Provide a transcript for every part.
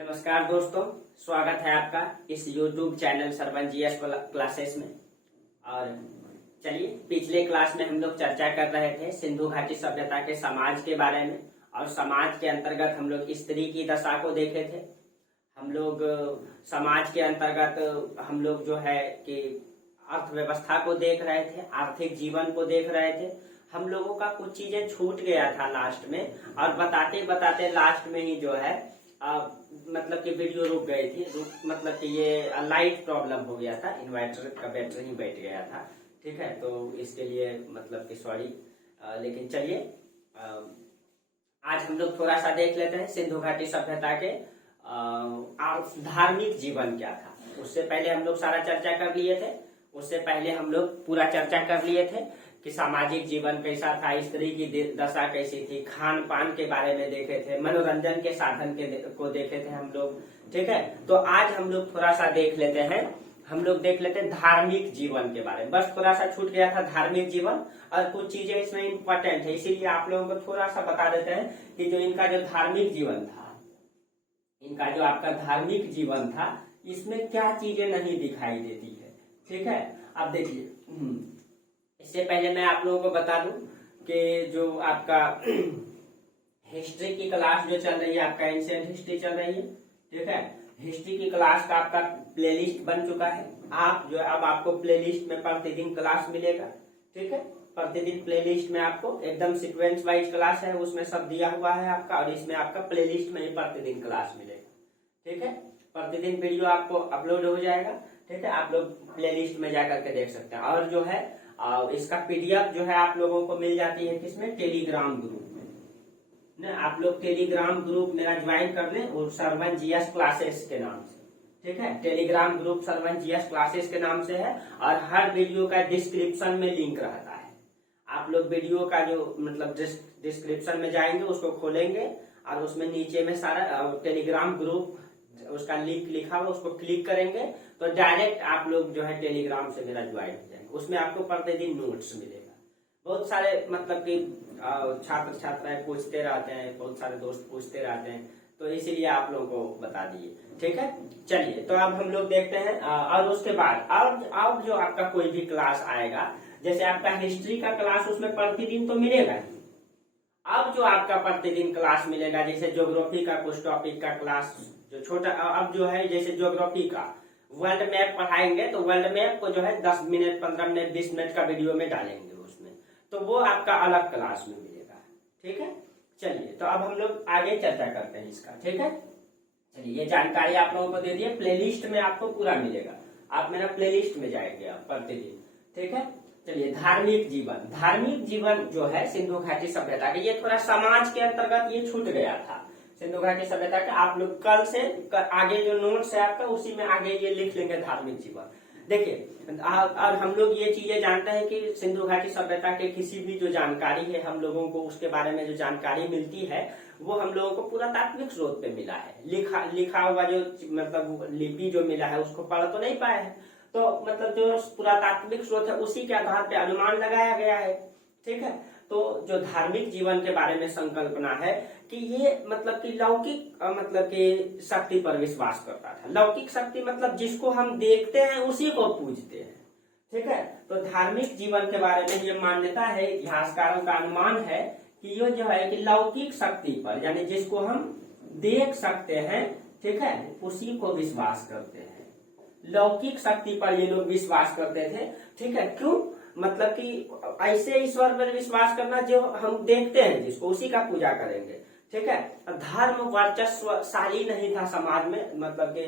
नमस्कार दोस्तों, स्वागत है आपका इस YouTube channel Sarwan GS classes में। और चलिए, पिछले क्लास में हम लोग चर्चा कर रहे थे सिंधु घाटी सभ्यता के समाज के बारे में, और समाज के अंतर्गत हम लोग स्त्री की दशा को देखे थे। हम लोग समाज के अंतर्गत हम लोग जो है कि अर्थव्यवस्था को देख रहे थे, आर्थिक जीवन को देख रहे थे। हम लोगों का कुछ चीजें छूट गया था लास्ट में, और बताते बताते लास्ट में ही जो है मतलब कि वीडियो रुक गई थी। मतलब कि ये लाइट प्रॉब्लम हो गया था, इन्वर्टर का बैटरी ही बैठ गया था। ठीक है, तो इसके लिए मतलब कि सॉरी। लेकिन चलिए, आज हम लोग थोड़ा सा देख लेते हैं सिंधु घाटी सभ्यता के धार्मिक जीवन क्या था। उससे पहले हम लोग सारा चर्चा कर लिए थे। उससे पहले हम लोग पूरा चर्चा कर लिए थे कि सामाजिक जीवन कैसा था, स्त्री की दशा कैसी थी, खान पान के बारे में देखे थे, मनोरंजन के साधन को देखे थे हम लोग। ठीक है, तो आज हम लोग थोड़ा सा देख लेते हैं, हम लोग देख लेते हैं धार्मिक जीवन के बारे में। बस थोड़ा सा छूट गया था धार्मिक जीवन, और कुछ चीजें इसमें इम्पोर्टेंट है, इसीलिए आप लोगों को थोड़ा सा बता देते हैं कि जो इनका जो धार्मिक जीवन था, इनका जो आपका धार्मिक जीवन था, इसमें क्या चीजें नहीं दिखाई देती है। ठीक है, अब देखिए, इससे पहले मैं आप लोगों को बता दूं कि जो आपका हिस्ट्री की क्लास जो चल रही है, आपका एंशिएंट हिस्ट्री चल रही है। ठीक है, हिस्ट्री की क्लास का आपका प्लेलिस्ट बन चुका है। आप जो अब आपको प्लेलिस्ट में प्रतिदिन क्लास मिलेगा। ठीक है, प्रतिदिन प्लेलिस्ट में आपको एकदम सीक्वेंस वाइज क्लास है, उसमें सब दिया हुआ है आपका, और इसमें आपका प्लेलिस्ट में ही प्रतिदिन क्लास मिलेगा। ठीक है, प्रतिदिन वीडियो आपको अपलोड हो जाएगा। ठीक है, आप लोग प्लेलिस्ट में जाकर के देख सकते हैं। और जो है इसका पीडीएफ जो है आप लोगों को मिल जाती है किसमें, टेलीग्राम ग्रुप में ना। आप लोग टेलीग्राम ग्रुप मेरा ज्वाइन कर लें, और सरवन जीएस क्लासेस के नाम से। ठीक है, Telegram group Sarwan GS classes के नाम से है, और हर वीडियो का डिस्क्रिप्शन में लिंक रहता है। आप लोग वीडियो का जो मतलब डिस्क्रिप्शन में जाएंगे, उसको खोलेंगे, और उसमें नीचे में सारा टेलीग्राम ग्रुप उसका लिंक लिखा हुआ, उसको क्लिक करेंगे तो डायरेक्ट आप लोग जो है टेलीग्राम से मेरा ज्वाइन हो जाएंगे। उसमें आपको प्रतिदिन नोट्स मिलेगा। बहुत सारे मतलब कि छात्र छात्राएं पूछते रहते हैं, बहुत सारे दोस्त पूछते रहते हैं, तो इसीलिए आप लोगों को बता दिए। ठीक है, चलिए, तो अब हम लोग देखते हैं। और उसके बाद अब जो आपका कोई भी क्लास आएगा, जैसे आपका हिस्ट्री का क्लास, उसमें प्रतिदिन तो मिलेगा ही। अब जो आपका प्रतिदिन क्लास मिलेगा, जैसे ज्योग्राफी का कुछ टॉपिक का क्लास जो छोटा, अब जो है जैसे ज्योग्राफी का वर्ल्ड मैप पढ़ाएंगे, तो वर्ल्ड मैप को जो है 10 मिनट 15 मिनट 20 मिनट का वीडियो में डालेंगे उसमें, तो वो आपका अलग क्लास में मिलेगा। ठीक है, चलिए, तो अब हम लोग आगे चर्चा करते हैं इसका। ठीक है, चलिए, ये जानकारी आप लोगों को दे दिए। प्लेलिस्ट में आपको पूरा मिलेगा, आप मेरा प्लेलिस्ट में जाएंगे आप प्रतिदिन। ठीक है, चलिए, धार्मिक जीवन जो है सिंधु घाटी सभ्यता के, ये थोड़ा समाज के अंतर्गत ये छूट गया था सिंधु घाटी सभ्यता का। आप लोग कल से आगे जो नोट्स है आपका, उसी में आगे ये लिख लेंगे धार्मिक जीवन। देखिए, और हम लोग ये चीजें जानते हैं कि सिंधु घाटी सभ्यता के किसी भी जो जानकारी है हम लोगों को, उसके बारे में जो जानकारी मिलती है, वो हम लोगों को पुरातात्विक स्रोत पे मिला है। लिखा हुआ जो मतलब लिपि जो मिला है, उसको पढ़ तो नहीं पाए हैं, तो मतलब जो पुरातात्विक स्रोत है उसी के आधार पे अनुमान लगाया गया है। ठीक है, तो जो धार्मिक जीवन के बारे में संकल्पना है कि ये मतलब कि लौकिक मतलब कि शक्ति पर विश्वास करता था। लौकिक शक्ति मतलब जिसको हम देखते हैं उसी को पूजते हैं। ठीक है, तो धार्मिक जीवन के बारे में ये मान्यता है, इतिहासकारों का अनुमान है कि ये जो है कि लौकिक शक्ति पर, यानी जिसको हम देख सकते हैं, ठीक है, उसी को विश्वास करते हैं। लौकिक शक्ति पर ये लोग विश्वास करते थे। ठीक है, क्यों, मतलब कि ऐसे ईश्वर पर विश्वास करना जो हम देखते हैं जिसको, उसी का पूजा करेंगे। ठीक है, धर्म वर्चस्वशाली नहीं था समाज में। मतलब कि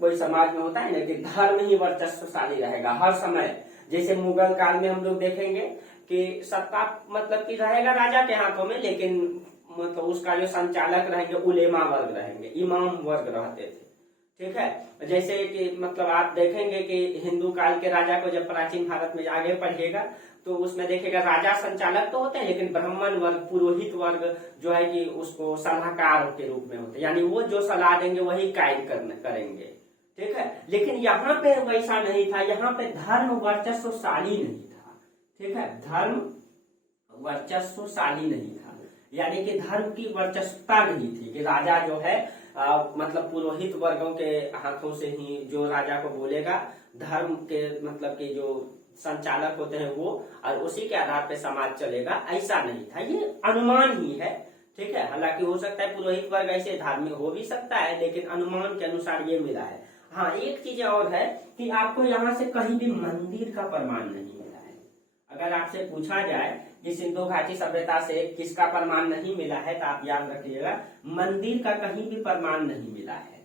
कोई समाज में होता है ना कि धर्म ही वर्चस्वशाली रहेगा हर समय। जैसे मुगल काल में हम लोग देखेंगे कि सत्ता मतलब कि रहेगा राजा के हाथों में, लेकिन मतलब उसका जो संचालक रहेंगे उलेमा वर्ग रहेंगे, इमाम वर्ग रहते थे। ठीक है, जैसे कि मतलब आप देखेंगे कि हिंदू काल के राजा को जब प्राचीन भारत में आगे पढ़िएगा, तो उसमें देखेगा राजा संचालक तो होते हैं, लेकिन ब्राह्मण वर्ग, पुरोहित वर्ग जो है कि उसको सलाहकार के रूप में होते हैं, यानी वो जो सलाह देंगे वही कायद करेंगे। ठीक है, लेकिन यहाँ पे वैसा नहीं था, यहाँ पे धर्म वर्चस्वशाली नहीं था। ठीक है, धर्म वर्चस्वशाली नहीं था, यानी कि धर्म की वर्चस्वता नहीं थी कि राजा जो है मतलब पुरोहित वर्गों के हाथों से ही जो राजा को बोलेगा, धर्म के मतलब कि जो संचालक होते हैं वो, और उसी के आधार पे समाज चलेगा, ऐसा नहीं था। ये अनुमान ही है, ठीक है। हालांकि हो सकता है पुरोहित वर्ग ऐसे धार्मिक हो भी सकता है, लेकिन अनुमान के अनुसार ये मिला है। हाँ, एक चीज और है कि आपको यहाँ से कहीं भी मंदिर का प्रमाण नहीं मिला है। अगर आपसे पूछा जाए कि सिंधु घाटी सभ्यता से किसका प्रमाण नहीं मिला है, तो आप याद रखिएगा मंदिर का कहीं भी प्रमाण नहीं मिला है।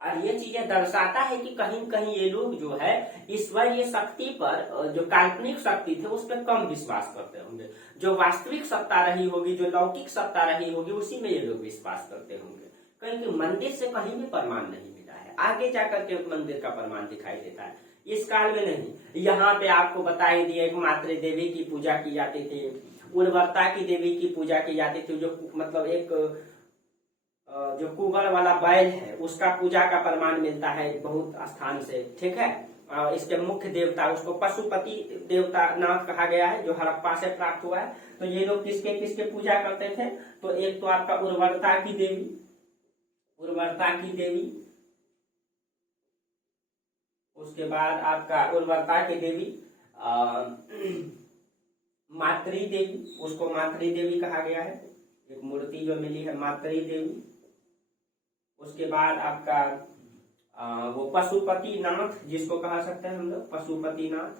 और ये चीजें दर्शाता है कि कहीं कहीं ये लोग जो है ईश्वरीय शक्ति पर, जो काल्पनिक शक्ति थे उस पर कम विश्वास करते होंगे। जो वास्तविक सत्ता रही होगी, जो लौकिक सत्ता रही होगी, उसी में ये लोग विश्वास करते होंगे। कहीं कि मंदिर से कहीं भी प्रमाण नहीं मिला है। आगे जाकर के मंदिर का प्रमाण दिखाई देता है, इस काल में नहीं। यहाँ पे आपको बताई दिया एक मातृ देवी की पूजा की जाती थी, उर्वरता की देवी की पूजा की जाती थी, जो मतलब एक जो कुबर वाला बैल है उसका पूजा का प्रमाण मिलता है बहुत स्थान से, ठीक है। इसके मुख्य देवता, उसको पशुपति देवता नाथ कहा गया है, जो हड़प्पा से प्राप्त हुआ है। तो ये लोग किसके किसके पूजा करते थे, तो एक तो आपका उर्वरता की देवी, उर्वरता की देवी, उसके बाद आपका उर्वरता की देवी, मातृ देवी, उसको मातृ देवी कहा गया है, एक मूर्ति जो मिली है मातृ देवी। उसके बाद आपका वो पशुपति नाथ, जिसको कहा सकते हैं हम लोग पशुपति नाथ,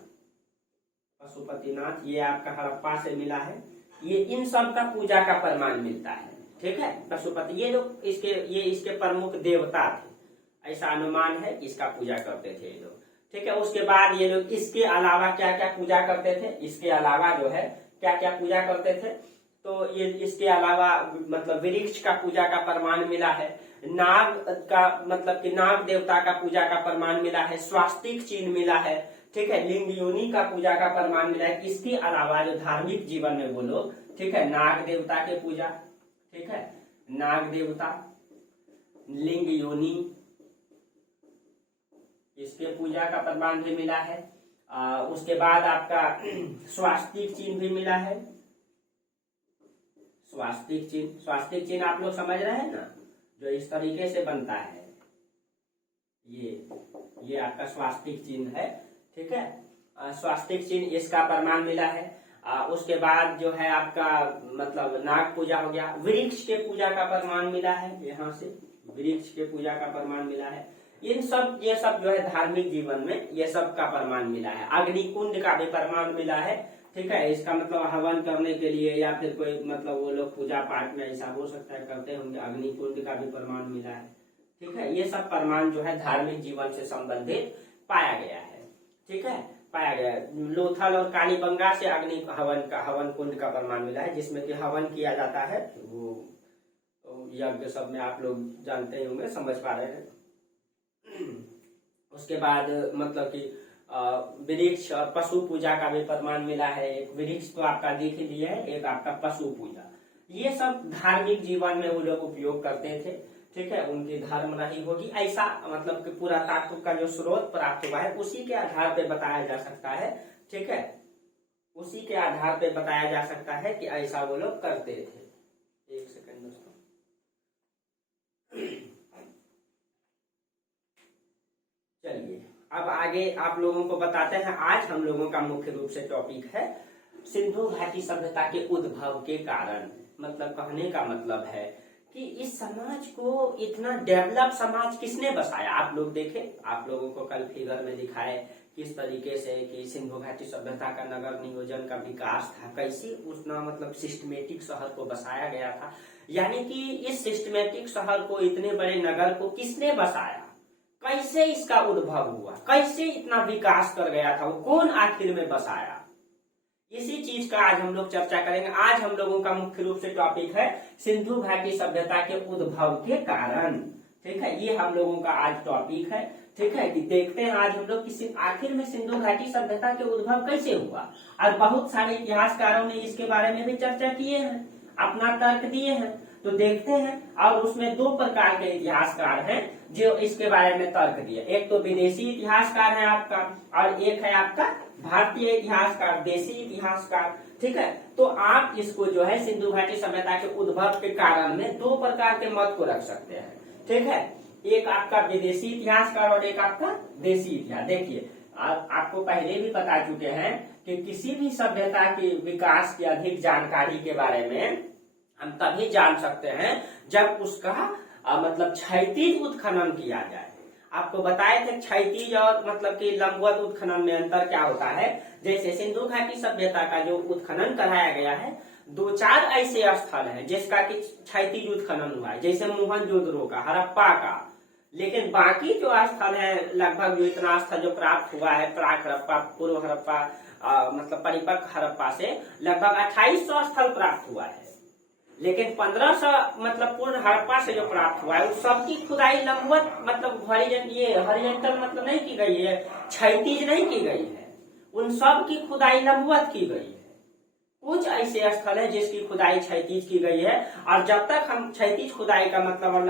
पशुपति नाथ, ये आपका हड़प्पा से मिला है। ये इन सब का पूजा का प्रमाण मिलता है, ठीक है। पशुपति, ये लोग इसके प्रमुख देवता थे, ऐसा अनुमान है, इसका पूजा करते थे ये लोग, ठीक है। उसके बाद ये लोग इसके अलावा क्या क्या पूजा करते थे, इसके अलावा जो है क्या क्या पूजा करते थे, तो ये इसके अलावा मतलब वृक्ष का पूजा का प्रमाण मिला है, नाग का मतलब कि नाग देवता का पूजा का प्रमाण मिला है, स्वास्तिक चिन्ह मिला है, ठीक है, लिंग योनि का पूजा का प्रमाण मिला है। इसके अलावा जो धार्मिक जीवन में वो लोग, ठीक है, नाग देवता के पूजा, ठीक है, नाग देवता, लिंग योनि, इसके पूजा का प्रमाण भी मिला है। उसके बाद आपका स्वास्तिक चिन्ह भी मिला है, स्वास्तिक चिन्ह, स्वास्तिक चिन्ह आप लोग समझ रहे हैं ना, जो इस तरीके से बनता है, ये आपका स्वास्तिक चिन्ह है, ठीक है। स्वास्तिक चिन्ह, इसका प्रमाण मिला है। उसके बाद जो है आपका मतलब नाग पूजा हो गया, वृक्ष के पूजा का प्रमाण मिला है, यहाँ से वृक्ष के पूजा का प्रमाण मिला है। ये सब जो है धार्मिक जीवन में ये सब का प्रमाण मिला है। अग्निकुंड का भी प्रमाण मिला है, ठीक है। इसका मतलब हवन करने के लिए या फिर कोई मतलब वो लोग पूजा पाठ में ऐसा हो सकता है करते होंगे, अग्निकुंड का भी प्रमाण मिला है, ठीक है। ये सब प्रमाण जो है धार्मिक जीवन से संबंधित पाया गया है, ठीक है, पाया गया है। लोथल और कालीबंगा से अग्नि हवन कुंड का प्रमाण मिला है, जिसमें कि हवन किया जाता है, वो यज्ञ सब में आप लोग जानते होंगे, समझ पा रहे हैं। उसके बाद मतलब कि वृक्ष और पशु पूजा का भी प्रमाण मिला है। एक वृक्ष तो आपका देख ही दिया है, एक आपका पशु पूजा, ये सब धार्मिक जीवन में वो लोग उपयोग करते थे, ठीक है। उनकी धर्म रही होगी, ऐसा मतलब कि पुरातात्व का जो स्रोत प्राप्त हुआ है उसी के आधार पे बताया जा सकता है, ठीक है, उसी के आधार पे बताया जा सकता है कि ऐसा वो लोग करते थे। एक सेकंड दोस्तों, चलिए अब आगे आप लोगों को बताते हैं। आज हम लोगों का मुख्य रूप से टॉपिक है सिंधु घाटी सभ्यता के उद्भव के कारण। मतलब कहने का मतलब है कि इस समाज को, इतना डेवलप समाज किसने बसाया। आप लोग देखे, आप लोगों को कल फिगर में दिखाए किस तरीके से कि सिंधु घाटी सभ्यता का नगर नियोजन का विकास था, कैसे उसना मतलब सिस्टमेटिक शहर को बसाया गया था। यानी कि इस सिस्टमेटिक शहर को, इतने बड़े नगर को किसने बसाया, कैसे इसका उद्भव हुआ, कैसे इतना विकास कर गया था, वो कौन आखिर में बसाया, इसी चीज का आज हम लोग चर्चा करेंगे। आज हम लोगों का मुख्य रूप से टॉपिक है सिंधु घाटी सभ्यता के उद्भव के कारण, ठीक है, ये हम लोगों का आज टॉपिक है, ठीक है। कि देखते हैं आज हम लोग किसी आखिर में सिंधु घाटी सभ्यता के उद्भव कैसे हुआ। और बहुत सारे इतिहासकारों ने इसके बारे में भी चर्चा किए हैं, अपना तर्क दिए हैं। तो देखते हैं, और उसमें दो प्रकार के इतिहासकार हैं जो इसके बारे में तर्क दिए। एक तो विदेशी इतिहासकार है आपका, और एक है आपका भारतीय इतिहासकार, देशी इतिहासकार। ठीक है, तो आप इसको जो है सिंधु घाटी सभ्यता के उद्भव के कारण में दो प्रकार के मत को रख सकते हैं। ठीक है, एक आपका विदेशी इतिहासकार और एक आपका देशी इतिहास। देखिए, आपको पहले भी बता चुके हैं कि किसी भी सभ्यता के विकास की अधिक जानकारी के बारे में हम तभी जान सकते हैं जब उसका मतलब क्षैतिज उत्खनन किया जाए। आपको बताए थे क्षैतिज और मतलब कि लंबवत उत्खनन में अंतर क्या होता है। जैसे सिंधु घाटी सभ्यता का जो उत्खनन कराया गया है, 2-4 ऐसे स्थल हैं जिसका कि क्षैतिज उत्खनन हुआ है, जैसे मोहनजोदड़ो का, हड़प्पा का। लेकिन बाकी जो स्थल है, लगभग जो इतना स्थल जो प्राप्त हुआ है प्राक हड़प्पा, पूर्व हड़प्पा, मतलब परिपक्व हड़प्पा से लगभग 2800 स्थल प्राप्त हुआ है। लेकिन 1500 मतलब पूर्ण हड़प्पा से जो प्राप्त हुआ है, उस सबकी खुदाई लंबवत मतलब हॉरिजॉन्टल मतलब नहीं की गई है, क्षैतिज नहीं की गई है। उन सब की खुदाई लंबवत की गई है। कुछ ऐसे स्थल है जिसकी खुदाई क्षैतिज की गई है, और जब तक हम क्षैतिज खुदाई का मतलब और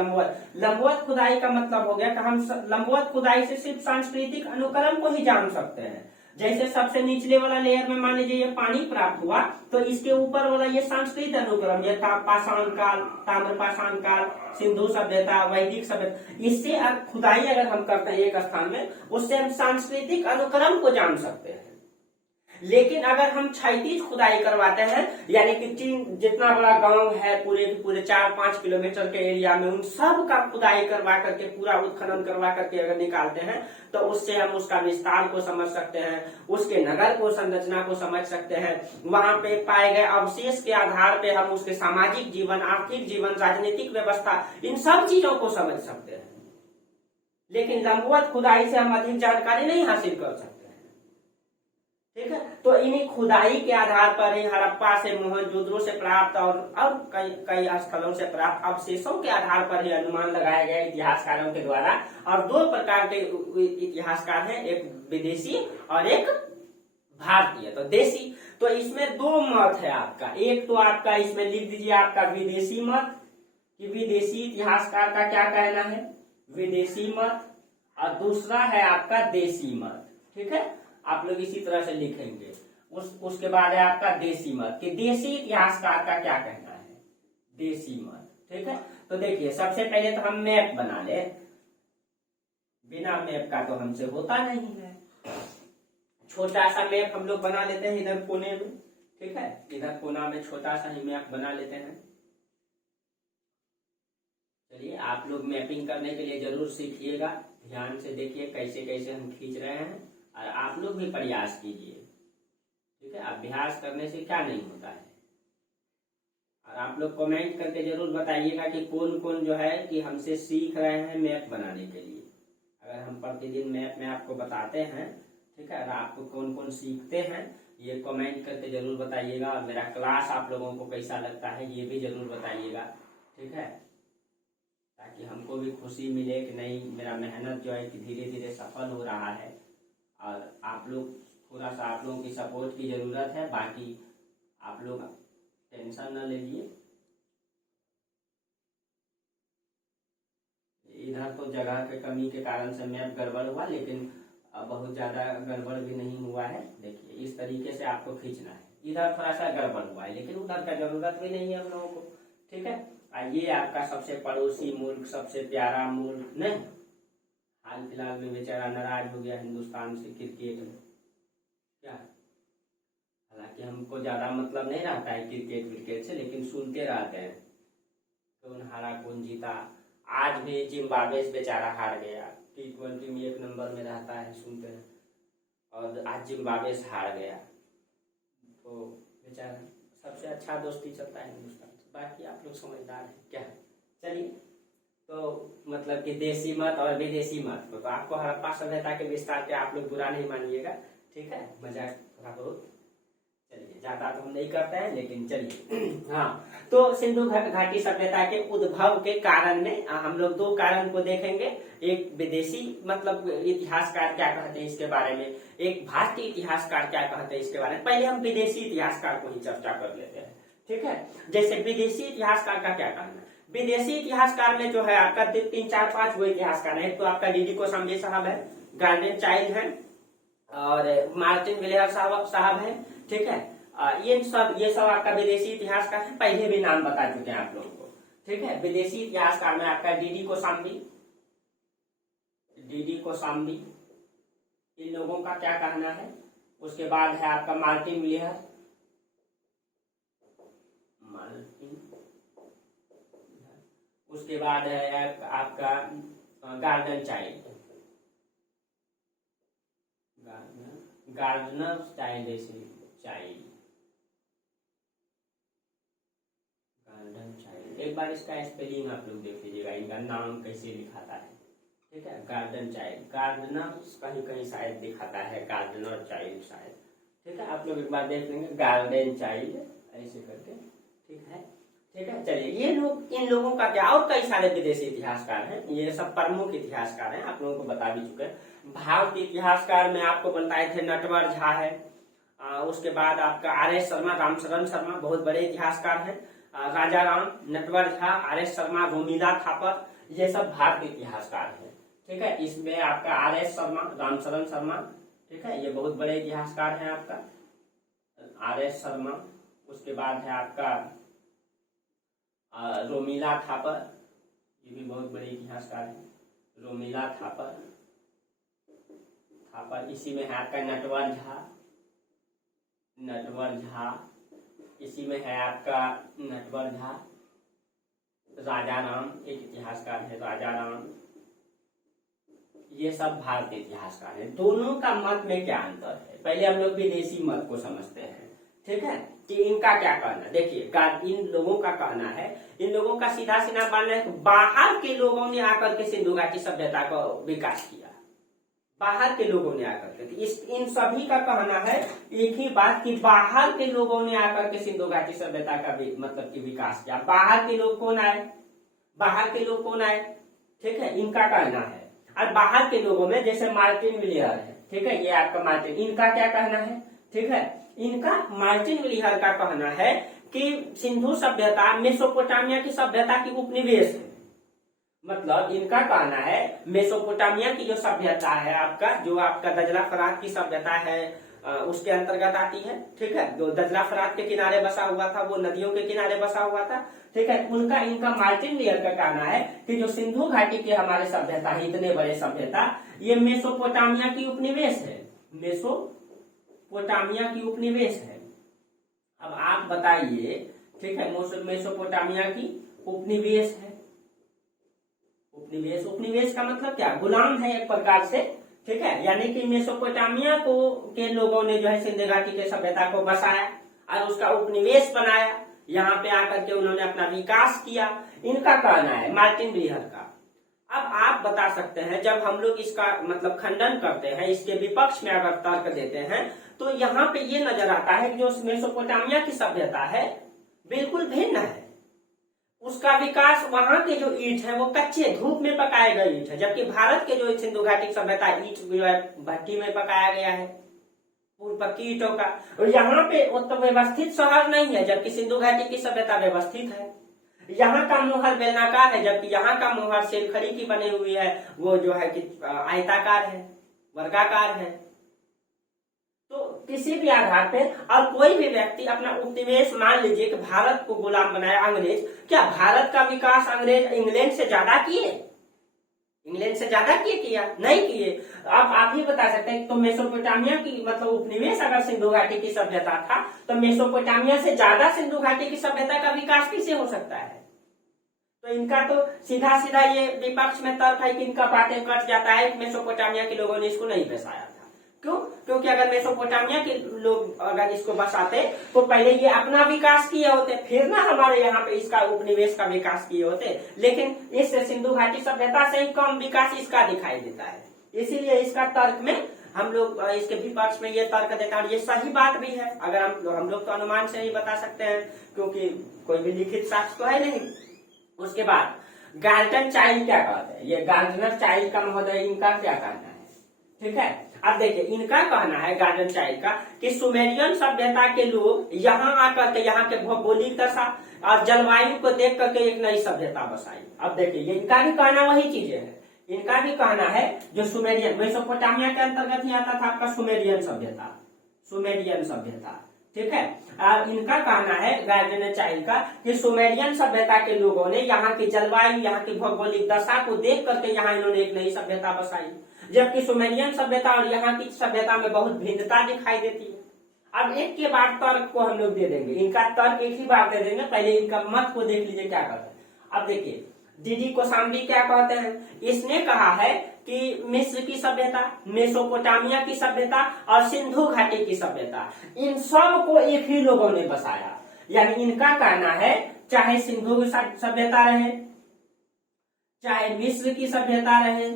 लंबवत खुदाई का मतलब हो गया कि हम लंबवत खुदाई से सिर्फ सांस्कृतिक अनुक्रम को ही जान सकते हैं। जैसे सबसे निचले वाला लेयर में मान लीजिए ये पानी प्राप्त हुआ, तो इसके ऊपर वाला ये सांस्कृतिक अनुक्रम, ये पाषाण काल, ताम्रपाषाण काल, सिंधु सभ्यता, वैदिक सभ्यता, इससे खुदाई अगर हम करते हैं एक स्थान में, उससे हम सांस्कृतिक अनुक्रम को जान सकते हैं। लेकिन अगर हम क्षैतिज खुदाई करवाते हैं, यानी कि जितना बड़ा गांव है पूरे 4-5 किलोमीटर के एरिया में, उन सब का खुदाई करवा करके, पूरा उत्खनन करवा करके अगर निकालते हैं, तो उससे हम उसका विस्तार को समझ सकते हैं, उसके नगर को, संरचना को समझ सकते हैं। वहां पे पाए गए अवशेष के आधार पे हम उसके सामाजिक जीवन, आर्थिक जीवन, राजनीतिक व्यवस्था, इन सब चीजों को समझ सकते हैं। लेकिन लंबवत खुदाई से हम अधिक जानकारी नहीं हासिल कर सकते। ठीक है, तो इन्हीं खुदाई के आधार पर ही हड़प्पा से, मोहनजोदड़ो से प्राप्त और कई स्थलों से प्राप्त अवशेषों के आधार पर ही अनुमान लगाया गया इतिहासकारों के द्वारा। और दो प्रकार के इतिहासकार हैं, एक विदेशी और एक भारतीय। तो देशी, तो इसमें दो मत है आपका। एक तो आपका इसमें लिख दीजिए आपका विदेशी मत, कि विदेशी इतिहासकार का क्या कहना है, विदेशी मत, और दूसरा है आपका देशी मत। ठीक है, आप लोग इसी तरह से लिखेंगे। उसके बाद है आपका देशी मत, कि देशी इतिहासकार का क्या कहना है, देशी मत। ठीक है, तो देखिए सबसे पहले तो हम मैप बना ले। बिना मैप का तो हमसे होता नहीं है। छोटा सा मैप हम लोग बना लेते हैं इधर कोने में। ठीक है, इधर कोना में छोटा सा ही मैप बना लेते हैं। चलिए, आप लोग मैपिंग करने के लिए जरूर सीखिएगा, ध्यान से देखिए कैसे कैसे हम खींच रहे हैं, और आप लोग भी प्रयास कीजिए। ठीक है, अभ्यास करने से क्या नहीं होता है। और आप लोग कमेंट करके जरूर बताइएगा कि कौन कौन जो है कि हमसे सीख रहे हैं मैप बनाने के लिए। अगर हम प्रतिदिन मैप में आपको बताते हैं, ठीक है, और आपको कौन कौन सीखते हैं, ये कमेंट करके जरूर बताइएगा। और मेरा क्लास आप लोगों को कैसा लगता है ये भी जरूर बताइएगा। ठीक है, ताकि हमको भी खुशी मिले कि नहीं, मेरा मेहनत जो है कि धीरे धीरे सफल हो रहा है। और आप लोग थोड़ा सा, आप लोगों की सपोर्ट की जरूरत है। बाकी आप लोग टेंशन न लीजिए। इधर तो जगह के कमी के कारण से मैप गड़बड़ हुआ, लेकिन बहुत ज्यादा गड़बड़ भी नहीं हुआ है। देखिए, इस तरीके से आपको खींचना है। इधर थोड़ा सा गड़बड़ हुआ है, लेकिन उधर का जरूरत भी नहीं है हम लोगों को। ठीक है, ये आपका सबसे पड़ोसी मुल्क, सबसे प्यारा मुल्क नहीं, हाल फिलहाल में बेचारा नाराज हो गया हिंदुस्तान से क्रिकेट में। क्या, हालांकि हमको ज्यादा मतलब नहीं रहता है क्रिकेट से, लेकिन सुनते रहते हैं कौन हारा कौन जीता। आज भी जिम्बाब्वे बेचारा हार गया। T20 में 1 नंबर में रहता है, सुनते हैं, और आज जिम्बाब्वे से हार गया। तो बेचारा, सबसे अच्छा दोस्ती चलता है हिंदुस्तान से। बाकी आप लोग समझदार हैं क्या। चलिए, तो मतलब कि देशी मत और विदेशी मत को तो आपको हड़प्पा सभ्यता के विस्तार पे आप लोग बुरा नहीं मानिएगा। ठीक है, मजाक थोड़ा बहुत, चलिए ज्यादा तो हम नहीं करते हैं, लेकिन चलिए। हाँ, तो सिंधु घाटी सभ्यता के उद्भव के कारण में हम लोग 2 कारण को देखेंगे। एक विदेशी मतलब इतिहासकार क्या कहते हैं इसके बारे में, एक भारतीय इतिहासकार क्या कहते हैं इसके बारे में। पहले हम विदेशी इतिहासकार को ही चर्चा कर लेते हैं। ठीक है। जैसे विदेशी इतिहासकार का क्या कहना है, विदेशी इतिहासकार में जो है आपका 3 4 5 वो इतिहासकार है। एक तो आपका डीडी कोसंबी साहब है, गार्डन चाइल्ड है, और मार्टिन विलियर साहब है, ठीक है। ये सब आपका विदेशी इतिहासकार है, पहले भी नाम बता चुके हैं आप लोगों को, ठीक है। विदेशी इतिहासकार में आपका डीडी कोसाम्बी, इन लोगों का क्या कहना है। उसके बाद है आपका मार्टिन विलियर, उसके बाद है आपका गार्डनर चाइल्ड, एक बार इसका स्पेलिंग आप लोग देख लीजिएगा, इनका नाम कैसे लिखाता है, ठीक है। गार्डन चाइल्ड, गार्डनर कहीं कहीं शायद दिखाता है, गार्डनर चाइल्ड शायद, ठीक है। आप लोग एक बार देख लेंगे, गार्डन चाइल्ड ऐसे करके, ठीक है, ठीक है। चलिए, ये लोग, इन लोगों का क्या, और कई सारे विदेशी इतिहासकार हैं, ये सब प्रमुख इतिहासकार हैं, आप लोगों को बता भी चुके हैं। भारतीय इतिहासकार में आपको बताए थे नटवर झा है, उसके बाद आपका RS शर्मा, रामचरण शर्मा बहुत बड़े इतिहासकार हैं, राजा राम, नटवर झा, RS शर्मा, रोमिला थापर, ये सब भारतीय इतिहासकार हैं, ठीक है। इसमें आपका RS शर्मा, रामचरण शर्मा, ठीक है, ये बहुत बड़े इतिहासकार हैं आपका RS शर्मा। उसके बाद है आपका रोमिला थापर, ये भी बहुत बड़े इतिहासकार है, रोमिला थापर। इसी में है आपका नटवर झा, इसी में है आपका नटवर झा। राजा राम एक इतिहासकार है, राजा राम, ये सब भारतीय इतिहासकार हैं। दोनों का मत में क्या अंतर है, पहले हम लोग विदेशी मत को समझते हैं, ठीक है, कि इनका क्या कहना। देखिए, इन लोगों का कहना है, इन लोगों का सीधा सीधा मानना है कि बाहर के लोगों ने आकर के सिंधु घाटी सभ्यता का विकास किया, बाहर के लोगों ने आकर के, इन सभी का कहना है एक ही बात कि बाहर के लोगों ने आकर के सिंधु घाटी सभ्यता का मतलब कि विकास किया। बाहर के लोग कौन आए, ठीक है, इनका कहना है। और बाहर के लोगों में जैसे मार्टिन विलियर है, ठीक है, ये आपका मार्टिन, इनका क्या कहना है, ठीक है, इनका मार्टिन विलियर का कहना है कि सिंधु सभ्यता मेसोपोटामिया की सभ्यता की उपनिवेश है। मतलब इनका कहना है मेसोपोटामिया की जो सभ्यता है आपका, जो आपका दजला फरात की सभ्यता है, उसके अंतर्गत आती है, ठीक है। जो दजला फरात के किनारे बसा हुआ था, वो नदियों के किनारे बसा हुआ था, ठीक है। उनका, इनका मार्टिन विलियर का कहना है कि जो सिंधु घाटी के हमारे सभ्यता है, इतने बड़े सभ्यता, ये मेसोपोटामिया की उपनिवेश है, मेसोपोटामिया की उपनिवेश है। अब आप बताइए, ठीक है, मेसोपोटामिया की उपनिवेश है, उपनिवेश का मतलब क्या, गुलाम है एक प्रकार से, ठीक है। यानी कि मेसोपोटामिया को के लोगों ने जो है सिंधु घाटी के सभ्यता को बसाया और उसका उपनिवेश बनाया, यहाँ पे आकर के उन्होंने अपना विकास किया, इनका कहना है मार्टिन विलियर का। अब आप बता सकते हैं, जब हम लोग इसका मतलब खंडन करते हैं, इसके विपक्ष में अगर तर्क देते हैं, तो यहाँ पे ये नजर आता है कि जो मेसोपोटामिया की सभ्यता है बिल्कुल भिन्न है। उसका विकास, वहां के जो ईंट है वो कच्चे धूप में पकाए गए ईंट है, जबकि भारत के जो सिंधु घाटी सभ्यता ईंट भट्टी में पकाया गया है, पूर्व पक्की ईंटों का। और यहाँ पे तो व्यवस्थित शहर नहीं है, जबकि सिंधु घाटी की सभ्यता व्यवस्थित है। यहाँ का मोहर बेलनाकार है, जबकि यहाँ का मोहर शेलखड़ी की बनी हुई है, वो जो है कि आयताकार है, वर्गाकार है। तो किसी भी आधार पे, और कोई भी व्यक्ति अपना उपनिवेश, मान लीजिए कि भारत को गुलाम बनाया अंग्रेज, क्या भारत का विकास अंग्रेज इंग्लैंड से ज्यादा किए, किया नहीं किए। अब आप ही बता सकते हैं, तो मेसोपोटामिया की मतलब उपनिवेश अगर सिंधु घाटी की सभ्यता था, तो मेसोपोटामिया से ज्यादा सिंधु घाटी की सभ्यता का विकास कैसे हो सकता है। तो इनका तो सीधा सीधा ये विपक्ष में तर्क है कि इनका बातें कट जाता है, मेसोपोटामिया के लोगों ने इसको नहीं बसाया था। क्यों? क्योंकि अगर मेसोपोटामिया के लोग अगर इसको बसाते तो पहले ये अपना विकास किए होते, फिर ना हमारे यहाँ पे इसका उपनिवेश का विकास किए होते। लेकिन इस सिंधु घाटी सभ्यता से ही कम विकास इसका दिखाई देता है, इसीलिए इसका तर्क में हम लोग इसके विपक्ष में ये तर्क देता है। ये सही बात भी है, अगर हम लोग तो अनुमान से ही बता सकते हैं, क्योंकि कोई भी लिखित साक्ष्य तो है नहीं। उसके बाद गार्डन चाइल्ड क्या कहते हैं, ये गार्डनर चाइल्ड का महोदय, इनका क्या कहना है, ठीक है। अब देखिए इनका कहना है गार्डन चाइल्ड का कि सुमेरियन सभ्यता के लोग यहाँ आकर के यहाँ के भौगोलिक दशा और जलवायु को देख करके एक नई सभ्यता बसाई। अब देखिए इनका भी कहना वही चीजें है, इनका भी कहना है जो सुमेरियन मेसोपोटामिया के अंतर्गत ही आता था आपका सुमेरियन सभ्यता, सुमेरियन सभ्यता, ठीक है। और इनका कहना है गार्डन चाइल्ड का कि सुमेरियन सभ्यता के लोगों ने यहाँ की जलवायु, यहाँ की भौगोलिक दशा को देख करके यहाँ इन्होंने एक नई सभ्यता बसाई, जबकि सुमेरियन सभ्यता और यहाँ की सभ्यता में बहुत भिन्नता दिखाई देती है। अब एक के बाद तर्क को हम लोग दे देंगे, इनका तर्क एक ही बार दे देंगे, पहले इनका मत को देख लीजिए क्या कहते हैं। अब देखिए डीडी कोसाम्बी क्या कहते हैं, इसने कहा है कि मिस्र की सभ्यता, मेसोपोटामिया की सभ्यता और सिंधु घाटी की सभ्यता, इन सब को एक ही लोगों ने बसाया। यानी इनका कहना है चाहे सिंधु सभ्यता रहे, चाहे मिस्र की सभ्यता रहे,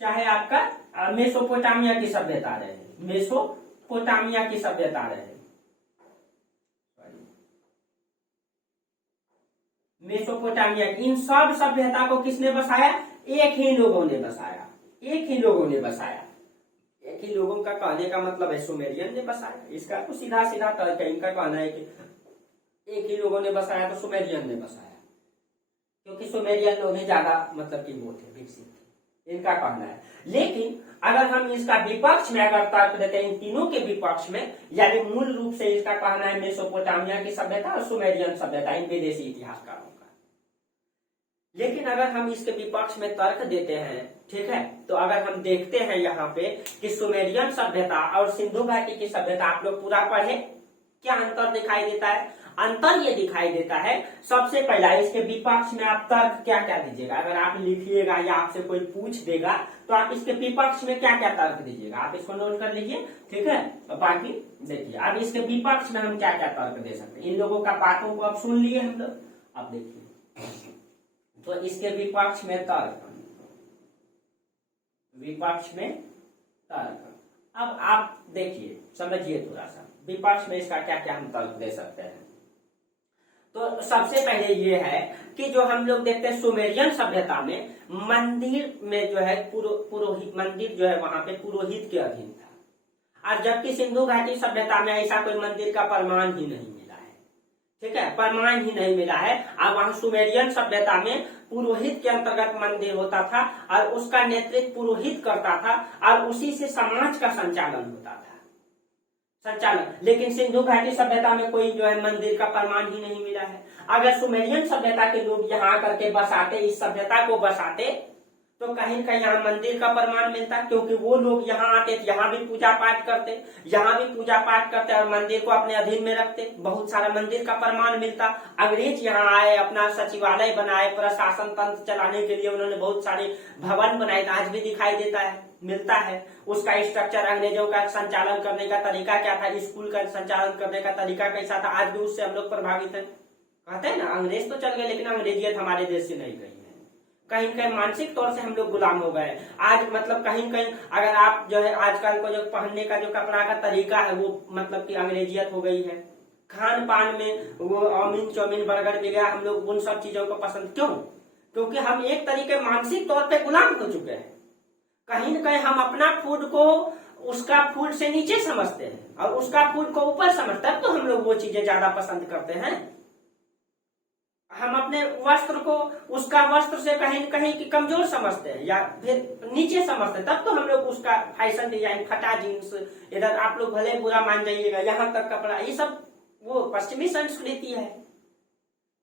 चाहे आपका मेसोपोटामिया की सभ्यता रहे, मेसोपोटामिया की सभ्यता रहे, मेसोपोटामिया, इन सब सभ्यता को किसने बसाया? एक ही लोगों ने बसाया, एक ही लोगों ने बसाया। एक ही लोगों का कहने का मतलब है सुमेरियन ने बसाया, इसका तो सीधा सीधा तर्क है। इनका कहना है कि एक ही लोगों ने बसाया तो सुमेरियन ने बसाया, क्योंकि सुमेरियन लोग ही ज्यादा मतलब की वो थे, विकसित थे, इनका कहना है। लेकिन अगर हम इसका विपक्ष में अगर तर्क देते हैं, इन तीनों के विपक्ष में, यानी मूल रूप से इसका कहना है मेसोपोटामिया की सभ्यता और सुमेरियन सभ्यता, इन विदेशी इतिहासकारों का। लेकिन अगर हम इसके विपक्ष में तर्क देते हैं, ठीक है, तो अगर हम देखते हैं यहाँ पे कि सुमेरियन सभ्यता और सिंधु घाटी की सभ्यता, आप लोग पूरा पढ़े, क्या अंतर दिखाई देता है? अंतर ये दिखाई देता है, सबसे पहला इसके विपक्ष में आप तर्क क्या क्या दीजिएगा। अगर आप लिखिएगा या आपसे कोई पूछ देगा तो आप इसके विपक्ष में क्या क्या तर्क दीजिएगा, आप इसको नोट कर लीजिए, ठीक है। तो बाकी देखिए अब इसके विपक्ष में हम क्या क्या तर्क दे सकते हैं। इन लोगों का बातों को अब सुन लिए हम लोग, अब देखिए तो इसके विपक्ष में तर्क, विपक्ष में तर्क। अब आप देखिए समझिए थोड़ा सा विपक्ष में इसका क्या क्या हम तर्क दे सकते हैं। तो सबसे पहले ये है कि जो हम लोग देखते हैं सुमेरियन सभ्यता में मंदिर में जो है पुरोहित, मंदिर जो है वहां पे पुरोहित के अधीन था, और जबकि सिंधु घाटी सभ्यता में ऐसा कोई मंदिर का प्रमाण ही नहीं मिला है, ठीक है, प्रमाण ही नहीं मिला है। और वहां सुमेरियन सभ्यता में पुरोहित के अंतर्गत मंदिर होता था और उसका नेतृत्व पुरोहित करता था और उसी से समाज का संचालन होता था, संचालन। लेकिन सिंधु घाटी सभ्यता में कोई जो है मंदिर का प्रमाण ही नहीं मिला है। अगर सुमेरियन सभ्यता के लोग यहाँ आकर के बसाते, इस सभ्यता को बसाते, तो कहीं कहीं यहाँ मंदिर का प्रमाण मिलता, क्योंकि वो लोग यहाँ आते, यहाँ भी पूजा पाठ करते, यहाँ भी पूजा पाठ करते और मंदिर को अपने अधीन में रखते, बहुत सारा मंदिर का प्रमाण मिलता। अंग्रेज यहाँ आए, अपना सचिवालय बनाए, प्रशासन तंत्र चलाने के लिए उन्होंने बहुत सारे भवन बनाए, आज भी दिखाई देता है, मिलता है। उसका स्ट्रक्चर, अंग्रेजों का संचालन करने का तरीका क्या था, स्कूल का संचालन करने का तरीका कैसा था, आज भी उससे हम लोग प्रभावित हैं। कहते हैं ना अंग्रेज तो चल गए लेकिन अंग्रेजियत हमारे देश से नहीं गई है, कहीं कहीं मानसिक तौर से हम लोग गुलाम हो गए। आज मतलब कहीं कहीं अगर आप जो है आजकल को जो पहनने का जो कपड़ा का तरीका है वो मतलब की अंग्रेजियत हो गई है। खान पान में वो अमीन चौमीन बर्गर वगैरह हम लोग उन सब चीजों को पसंद क्यों? क्योंकि हम एक तरीके मानसिक तौर पे गुलाम हो चुके हैं। कहीं न कहीं हम अपना फूड को उसका फूड से नीचे समझते हैं और उसका फूड को ऊपर समझते हैं, तो हम लोग वो चीजें ज्यादा पसंद करते हैं। हम अपने वस्त्र को उसका वस्त्र से कहीं न कहीं की कमजोर समझते हैं या फिर नीचे समझते हैं, तब तो हम लोग उसका फैशन डिजाइन, फटा जीन्स, इधर आप लोग भले बुरा मान जाइएगा, यहाँ तक कपड़ा, ये सब वो पश्चिमी संस्कृति है।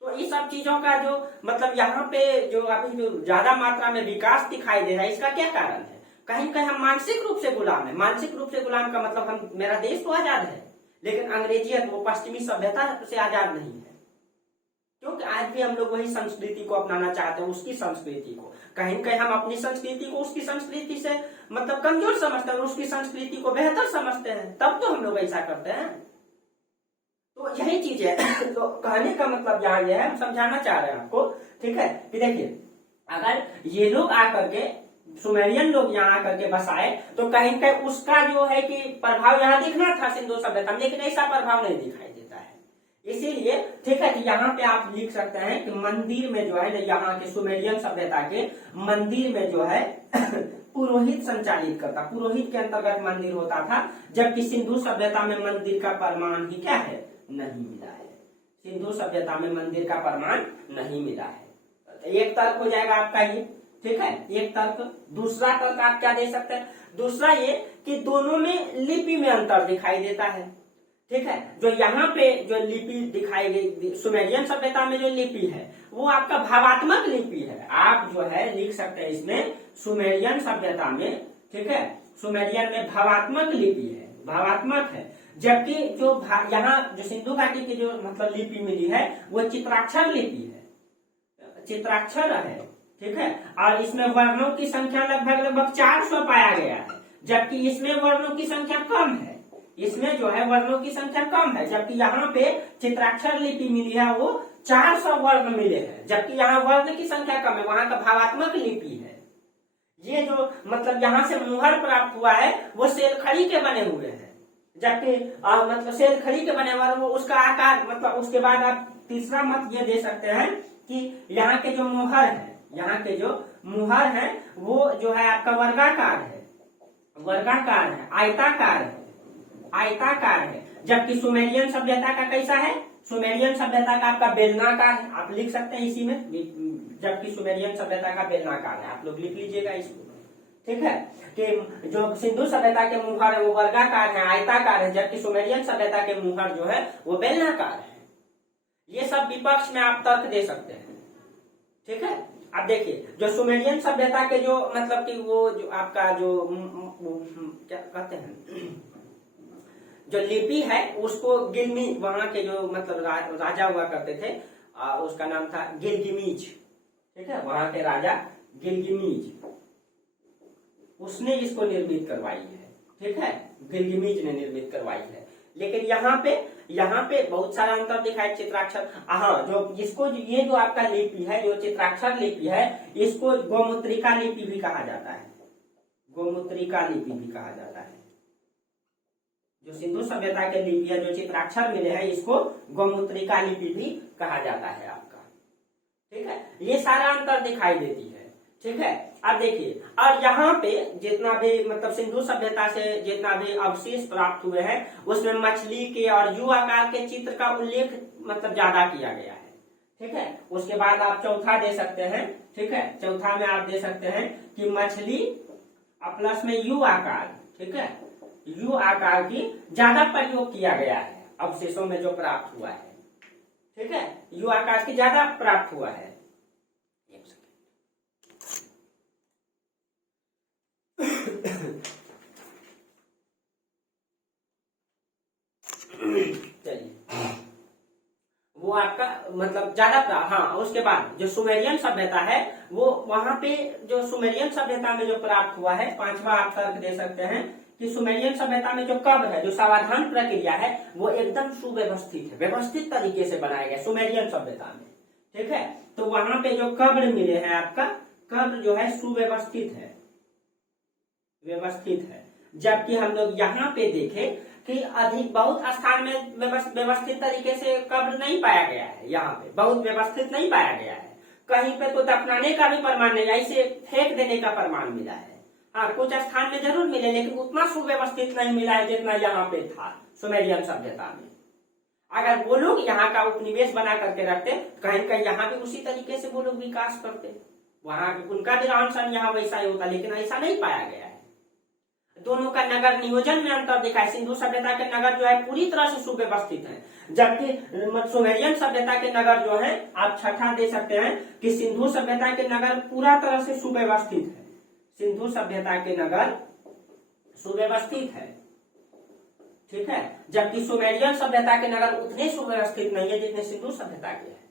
तो ये सब चीजों का जो मतलब यहाँ पे जो अभी जो ज्यादा मात्रा में विकास दिखाई दे रहा है, इसका क्या कारण है? कहीं न कहीं हम मानसिक रूप से गुलाम है। मानसिक रूप से गुलाम का मतलब हम, मेरा देश तो आजाद है लेकिन अंग्रेजियत, वो पश्चिमी सभ्यता से आजाद नहीं है, क्योंकि आज भी हम लोग वही संस्कृति को अपनाना चाहते हैं, उसकी संस्कृति को। कहीं न कहीं हम अपनी संस्कृति को उसकी संस्कृति से मतलब कमजोर समझते हैं और उसकी संस्कृति को बेहतर समझते हैं, तब तो हम लोग ऐसा करते हैं। तो यही चीज है। तो कहने का मतलब यहाँ ये है, हम समझाना चाह रहे हैं आपको, ठीक है, कि देखिए अगर ये लोग आकर के, सुमेरियन लोग यहाँ आकर के बसाए, तो कहीं कहीं उसका जो है कि प्रभाव यहाँ दिखना था सिंधु सभ्यता में, लेकिन ऐसा प्रभाव नहीं दिखाई देता है। इसीलिए ठीक है कि यहाँ पे आप लिख सकते हैं कि मंदिर में जो है यहाँ के सुमेरियन सभ्यता के मंदिर में जो है पुरोहित संचालित करता, पुरोहित के अंतर्गत मंदिर होता था, जबकि सिंधु सभ्यता में मंदिर का प्रमाण ही क्या है, नहीं मिला है। सिंधु सभ्यता में मंदिर का प्रमाण नहीं मिला है। एक तर्क हो जाएगा आपका ये, ठीक है, एक तर्क। दूसरा तर्क आप क्या दे सकते हैं, दूसरा ये कि दोनों में लिपि में अंतर दिखाई देता है, ठीक है। जो यहाँ पे जो लिपि दिखाई गई सुमेरियन सभ्यता में जो लिपि है वो आपका भावात्मक लिपि है। आप जो है लिख सकते हैं इसमें सुमेरियन सभ्यता में, ठीक है, सुमेरियन में भावात्मक लिपि है, भावात्मक है। जबकि जो यहाँ जो सिंधु घाटी की जो मतलब लिपि मिली है वो चित्राक्षर लिपि है, चित्राक्षर है, ठीक है। और इसमें वर्णों की संख्या लगभग 400 पाया गया है, जबकि इसमें वर्णों की संख्या कम है, इसमें जो है वर्णों की संख्या कम है। जबकि यहाँ पे चित्राक्षर लिपि मिली है वो 400 वर्ण मिले हैं, जबकि यहाँ वर्ण की संख्या कम है, वहां का भावात्मक लिपि है। ये जो मतलब यहाँ से मुहर प्राप्त हुआ है वो सेलखड़ी के बने हुए हैं, जबकि मतलब सेलखड़ी के बने हुए वो उसका आकार मतलब। उसके बाद आप तीसरा मत ये दे सकते हैं कि यहाँ के जो मुहर है, यहाँ के जो मुहर है वो जो है आपका वर्गाकार है, वर्गाकार है, आयताकार है, आयताकार है। जबकि सुमेरियन सभ्यता का कैसा है, सुमेरियन सभ्यता का आपका बेलनाकार है, आप लिख सकते हैं इसी में। जबकि सुमेरियन सभ्यता का बेलनाकार है, आप लोग लिख लीजिएगा इसको, ठीक है। कि जो सिंधु सभ्यता के मुहर है वो वर्गाकार है, आयताकार है, जबकि सुमेरियन सभ्यता के मुहर जो है वो बेलनाकार है। ये सब विपक्ष में आप तर्क दे सकते हैं, ठीक है। अब देखिए जो सुमेरियन सभ्यता के जो मतलब कि वो जो आपका जो क्या कहते हैं जो लिपि है उसको गिलमी, वहां के जो मतलब राजा हुआ करते थे, उसका नाम था गिलगिमीज, ठीक है, वहां के राजा गिलगिमीज, उसने इसको निर्मित करवाई है, ठीक है, गिलगिमीज ने निर्मित करवाई है। लेकिन यहाँ पे बहुत सारा अंतर दिखाई चित्राक्षर। हाँ, जो इसको ये जो आपका लिपि है, जो चित्राक्षर लिपि है, इसको गोमुद्रिका लिपि भी कहा जाता है, गोमुद्रिका लिपि भी कहा जाता है। जो सिंधु सभ्यता के लिपि है, जो चित्राक्षर मिले हैं, इसको गोमुद्रिका लिपि भी कहा जाता है आपका, ठीक है। ये सारा अंतर दिखाई देती है, ठीक है। अब देखिए, और यहाँ पे जितना भी मतलब सिंधु सभ्यता से जितना भी अवशेष प्राप्त हुए हैं उसमें मछली के और यू आकार के चित्र का उल्लेख मतलब ज्यादा किया गया है, ठीक है। उसके बाद आप चौथा दे सकते हैं, ठीक है, चौथा में आप दे सकते हैं कि मछली प्लस में यू आकार, ठीक है, यू आकार की ज्यादा प्रयोग किया गया है अवशेषों में जो प्राप्त हुआ है, ठीक है, यू आकार की ज्यादा प्राप्त हुआ है। चलिए, वो आपका मतलब ज्यादा। हाँ, उसके बाद जो सुमेरियन सभ्यता है वो वहां पे जो सुमेरियन सभ्यता में जो प्राप्त हुआ है, पांचवा आप तर्क दे सकते हैं कि सुमेरियन सभ्यता में जो कब्र है, जो सावधान प्रक्रिया है, वो एकदम सुव्यवस्थित है, व्यवस्थित तरीके से बनाया गया सुमेरियन सभ्यता में, ठीक है। तो वहां पे जो कब्र मिले हैं, आपका कब्र जो है सुव्यवस्थित है, व्यवस्थित है। जबकि हम लोग यहाँ पे देखें कि अधिक बहुत स्थान में व्यवस्थित तरीके से कब्र नहीं पाया गया है, यहाँ पे बहुत व्यवस्थित नहीं पाया गया है। कहीं पे तो दफनाने का भी प्रमाण नहीं, ऐसे फेंक देने का प्रमाण मिला है। हाँ, कुछ स्थान में जरूर मिले, लेकिन उतना सुव्यवस्थित नहीं मिला है जितना यहाँ पे था सुमेरियन सभ्यता में। अगर वो लोग यहाँ का उपनिवेश बना करके रखते, कहीं कहीं यहाँ पे उसी तरीके से वो लोग विकास करते, वहां उनका भी रहन सहन यहाँ वैसा ही होता, लेकिन ऐसा नहीं पाया गया है। दोनों का नगर नियोजन में अंतर दिखा है। सिंधु सभ्यता के नगर जो है पूरी तरह से सुव्यवस्थित है, जबकि सुमेरियन सभ्यता के नगर जो है, आप छठा दे सकते हैं कि सिंधु सभ्यता के नगर पूरा तरह से सुव्यवस्थित है, सिंधु सभ्यता के नगर सुव्यवस्थित है, ठीक है। जबकि सुमेरियन सभ्यता के नगर उतने सुव्यवस्थित नहीं है जितने सिंधु सभ्यता के हैं।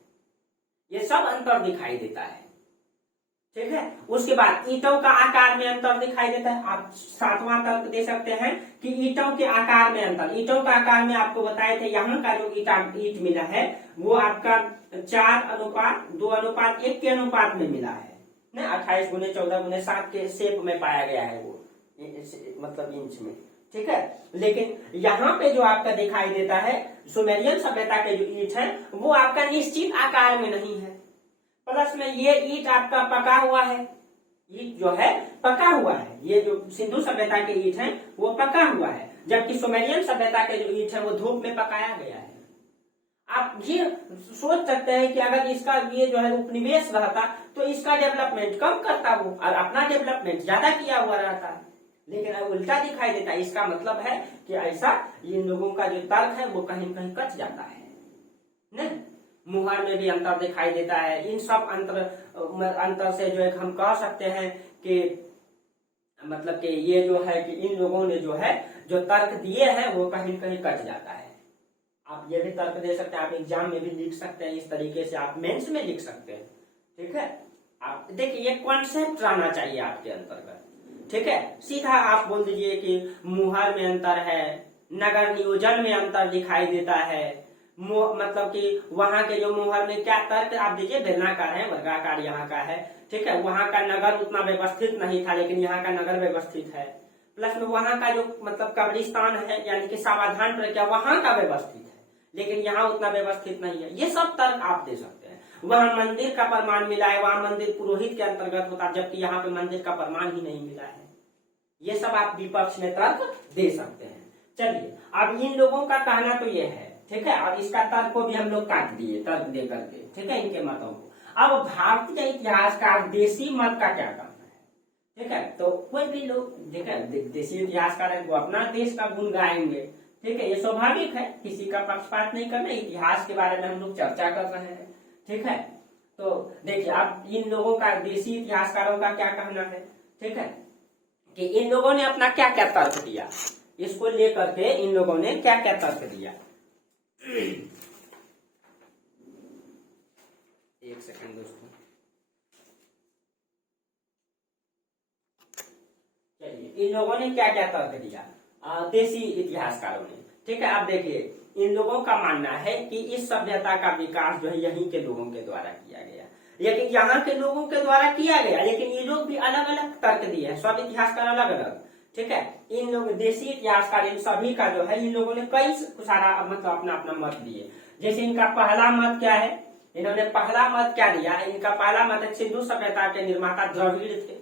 ये सब अंतर दिखाई देता है, ठीक है। उसके बाद ईंटों का आकार में अंतर दिखाई देता है। आप सातवां तर्क दे सकते हैं कि ईंटों के आकार में अंतर। ईंटों का आकार में आपको बताए थे, यहाँ का जो ईंट मिला है वो आपका 4:2:1 के अनुपात में मिला है, 28 × 14 × 7 के शेप में पाया गया है वो, मतलब इंच में, ठीक है। लेकिन यहाँ पे जो आपका दिखाई देता है सुमेरियन सभ्यता के जो ईंट है वो आपका निश्चित आकार में नहीं है, प्लस में ये ईंट आपका पका हुआ है, ईंट जो है पका हुआ है। ये जो सिंधु सभ्यता के ईंट है वो पका हुआ है, जबकि सुमेरियन सभ्यता के जो ईंट है वो धूप में पकाया गया है। आप ये सोच सकते हैं कि अगर इसका ये जो है उपनिवेश रहता तो इसका डेवलपमेंट कम करता वो और अपना डेवलपमेंट ज्यादा किया हुआ रहता, लेकिन अब उल्टा दिखाई देता। इसका मतलब है कि ऐसा इन लोगों का जो तर्क है वो कहीं कहीं कच जाता है नहीं। मुहर में भी अंतर दिखाई देता है। इन सब अंतर से जो है हम कह सकते हैं कि मतलब कि ये जो है कि इन लोगों ने जो है जो तर्क दिए हैं वो कहीं कहीं कट जाता है। आप ये भी तर्क दे सकते हैं, आप एग्जाम में भी लिख सकते हैं, इस तरीके से आप मेंस में लिख सकते हैं, ठीक है। आप देखिए ये कॉन्सेप्ट रहना चाहिए आपके अंतर्गत, ठीक है। सीधा आप बोल दीजिए कि मुहर में अंतर है, नगर नियोजन में अंतर दिखाई देता है, मतलब कि वहां के जो मुहर में क्या तर्क आप दीजिए, बेलनाकार है, वर्गाकार यहाँ का है, ठीक है। वहां का नगर उतना व्यवस्थित नहीं था लेकिन यहाँ का नगर व्यवस्थित है, प्लस में वहां का जो मतलब कब्रिस्तान है यानी कि सावधान प्रक्रिया वहां का व्यवस्थित है लेकिन यहाँ उतना व्यवस्थित नहीं है। ये सब तर्क आप दे सकते हैं। वहां मंदिर का प्रमाण मिला है, वहां मंदिर पुरोहित के अंतर्गत होता जबकि यहाँ पे मंदिर का प्रमाण ही नहीं मिला है। ये सब आप विपक्ष में तर्क दे सकते हैं। चलिए अब इन लोगों का कहना तो ये है, ठीक है। अब इसका तर्क को भी हम लोग काट दिए तर्क दे करके, ठीक है, इनके मतों को। अब भारतीय इतिहास का देशी मत का क्या कहना है, ठीक है। तो कोई भी लोग, ठीक है, देशी इतिहासकार है वो अपना देश का गुण गाएंगे, ठीक है, ये स्वाभाविक है, किसी का पक्षपात नहीं करना, इतिहास के बारे में हम लोग चर्चा कर रहे हैं, ठीक है। तो देखिए अब इन लोगों का देशी इतिहासकारों का क्या कहना है, ठीक है, कि इन लोगों ने अपना क्या क्या तर्क दिया, इसको लेकर के इन लोगों ने क्या क्या तर्क दिया। एक सेकंड दोस्तों, चलिए इन लोगों ने क्या क्या तर्क दिया देशी इतिहासकारों ने, ठीक है। आप देखिए इन लोगों का मानना है कि इस सभ्यता का विकास जो है यहीं के लोगों के द्वारा किया गया, लेकिन यहाँ के लोगों के द्वारा किया गया, लेकिन ये लोग भी अलग अलग तर्क दिए हैं, सब इतिहासकार अलग अलग, ठीक है। इन लोग देशी इतिहासकार इन सभी का जो है इन लोगों ने कई सारा मतलब अपना अपना मत दिए। जैसे इनका पहला मत क्या है, इन्होंने पहला मत क्या दिया, इनका पहला मत सिंधु सभ्यता के निर्माता द्रविड़ थे,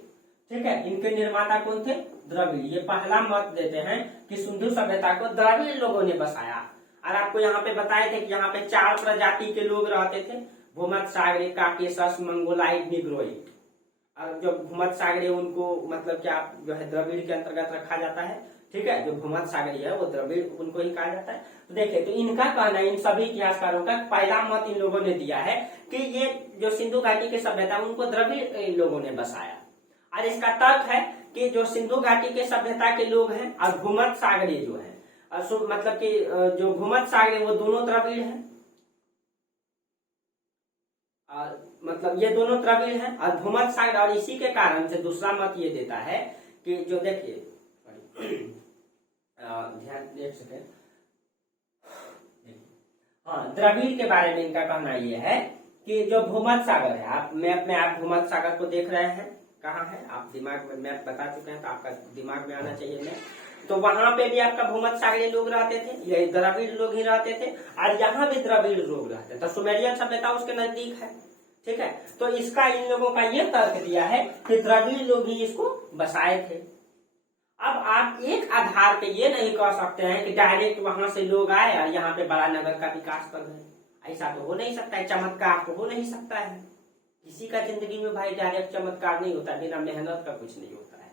ठीक है। इनके निर्माता कौन थे, द्रविड़। ये पहला मत देते हैं कि सिंधु सभ्यता को द्रविड़ लोगों ने बसाया। और आपको यहाँ पे बताए थे कि यहाँ पे 4 प्रजाति के लोग रहते थे, भूमध्य सागरी, काकेशस, मंगोलाइट, निग्रोइड। और जो भूमध्य सागरी उनको मतलब क्या जो है द्रविड़ के अंतर्गत रखा जाता है, ठीक है। जो भूमध्य सागरी है वो द्रविड़ उनको ही कहा जाता है। तो देखिए तो इनका कहना, इन सभी इतिहासकारों का पहला मत इन लोगों ने दिया है कि ये जो सिंधु घाटी की सभ्यता उनको द्रविड़ लोगों ने बसाया। और इसका तर्क है कि जो सिंधु घाटी के सभ्यता के लोग हैं और भूमध्य सागरी जो है, मतलब कि जो भूमध्य सागरी वो दोनों द्रविड़ हैं, और मतलब ये दोनों द्रविड़ हैं और भूमध्य सागरी। और इसी के कारण से दूसरा मत ये देता है कि जो देखिए ध्यान देख सके, हाँ, द्रविड़ के बारे में इनका कहना ये है कि जो भूमध्य सागर है, आप मैप में आप भूमध्य सागर को देख रहे हैं, कहाँ है, आप दिमाग में मैप बता चुके हैं तो आपका दिमाग में आना चाहिए मैप। तो वहां पे भी आपका भूमध्य सागरीय लोग रहते थे, ये द्रविड़ लोग ही रहते थे, और यहाँ भी द्रविड़ लोग रहते थे। तो सुमेरियन सभ्यता उसके नजदीक है, ठीक है। तो इसका इन लोगों का ये तर्क दिया है कि द्रविड़ लोग ही इसको बसाए थे। अब आप एक आधार पे ये नहीं कह सकते हैं कि डायरेक्ट वहां से लोग आए और यहाँ पे बड़ा नगर का विकास कर रहे, ऐसा तो हो नहीं सकता है, चमत्कार तो हो नहीं सकता है। किसी का जिंदगी में भाई डायरेक्ट चमत्कार नहीं होता, बिना मेहनत का कुछ नहीं होता है।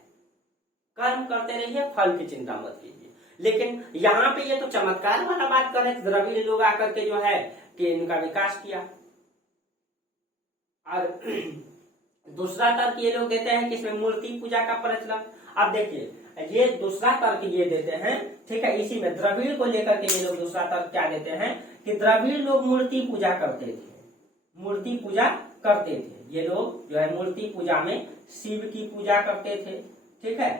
कर्म करते रहिए, फल की चिंता मत कीजिए। लेकिन यहाँ पे ये तो चमत्कार वाला बात कर रहे थे, द्रविड़ लोग आकर के जो है कि इनका विकास किया। और दूसरा तर्क ये लोग देते हैं कि इसमें मूर्ति पूजा का प्रचलन। अब देखिए ये दूसरा तर्क ये देते हैं, ठीक है, इसी में द्रविड़ को लेकर के ये लोग दूसरा तर्क क्या देते हैं कि द्रविड़ लोग मूर्ति पूजा करते थे, मूर्ति पूजा करते थे। ये लोग जो है मूर्ति पूजा में शिव की पूजा करते थे, ठीक है,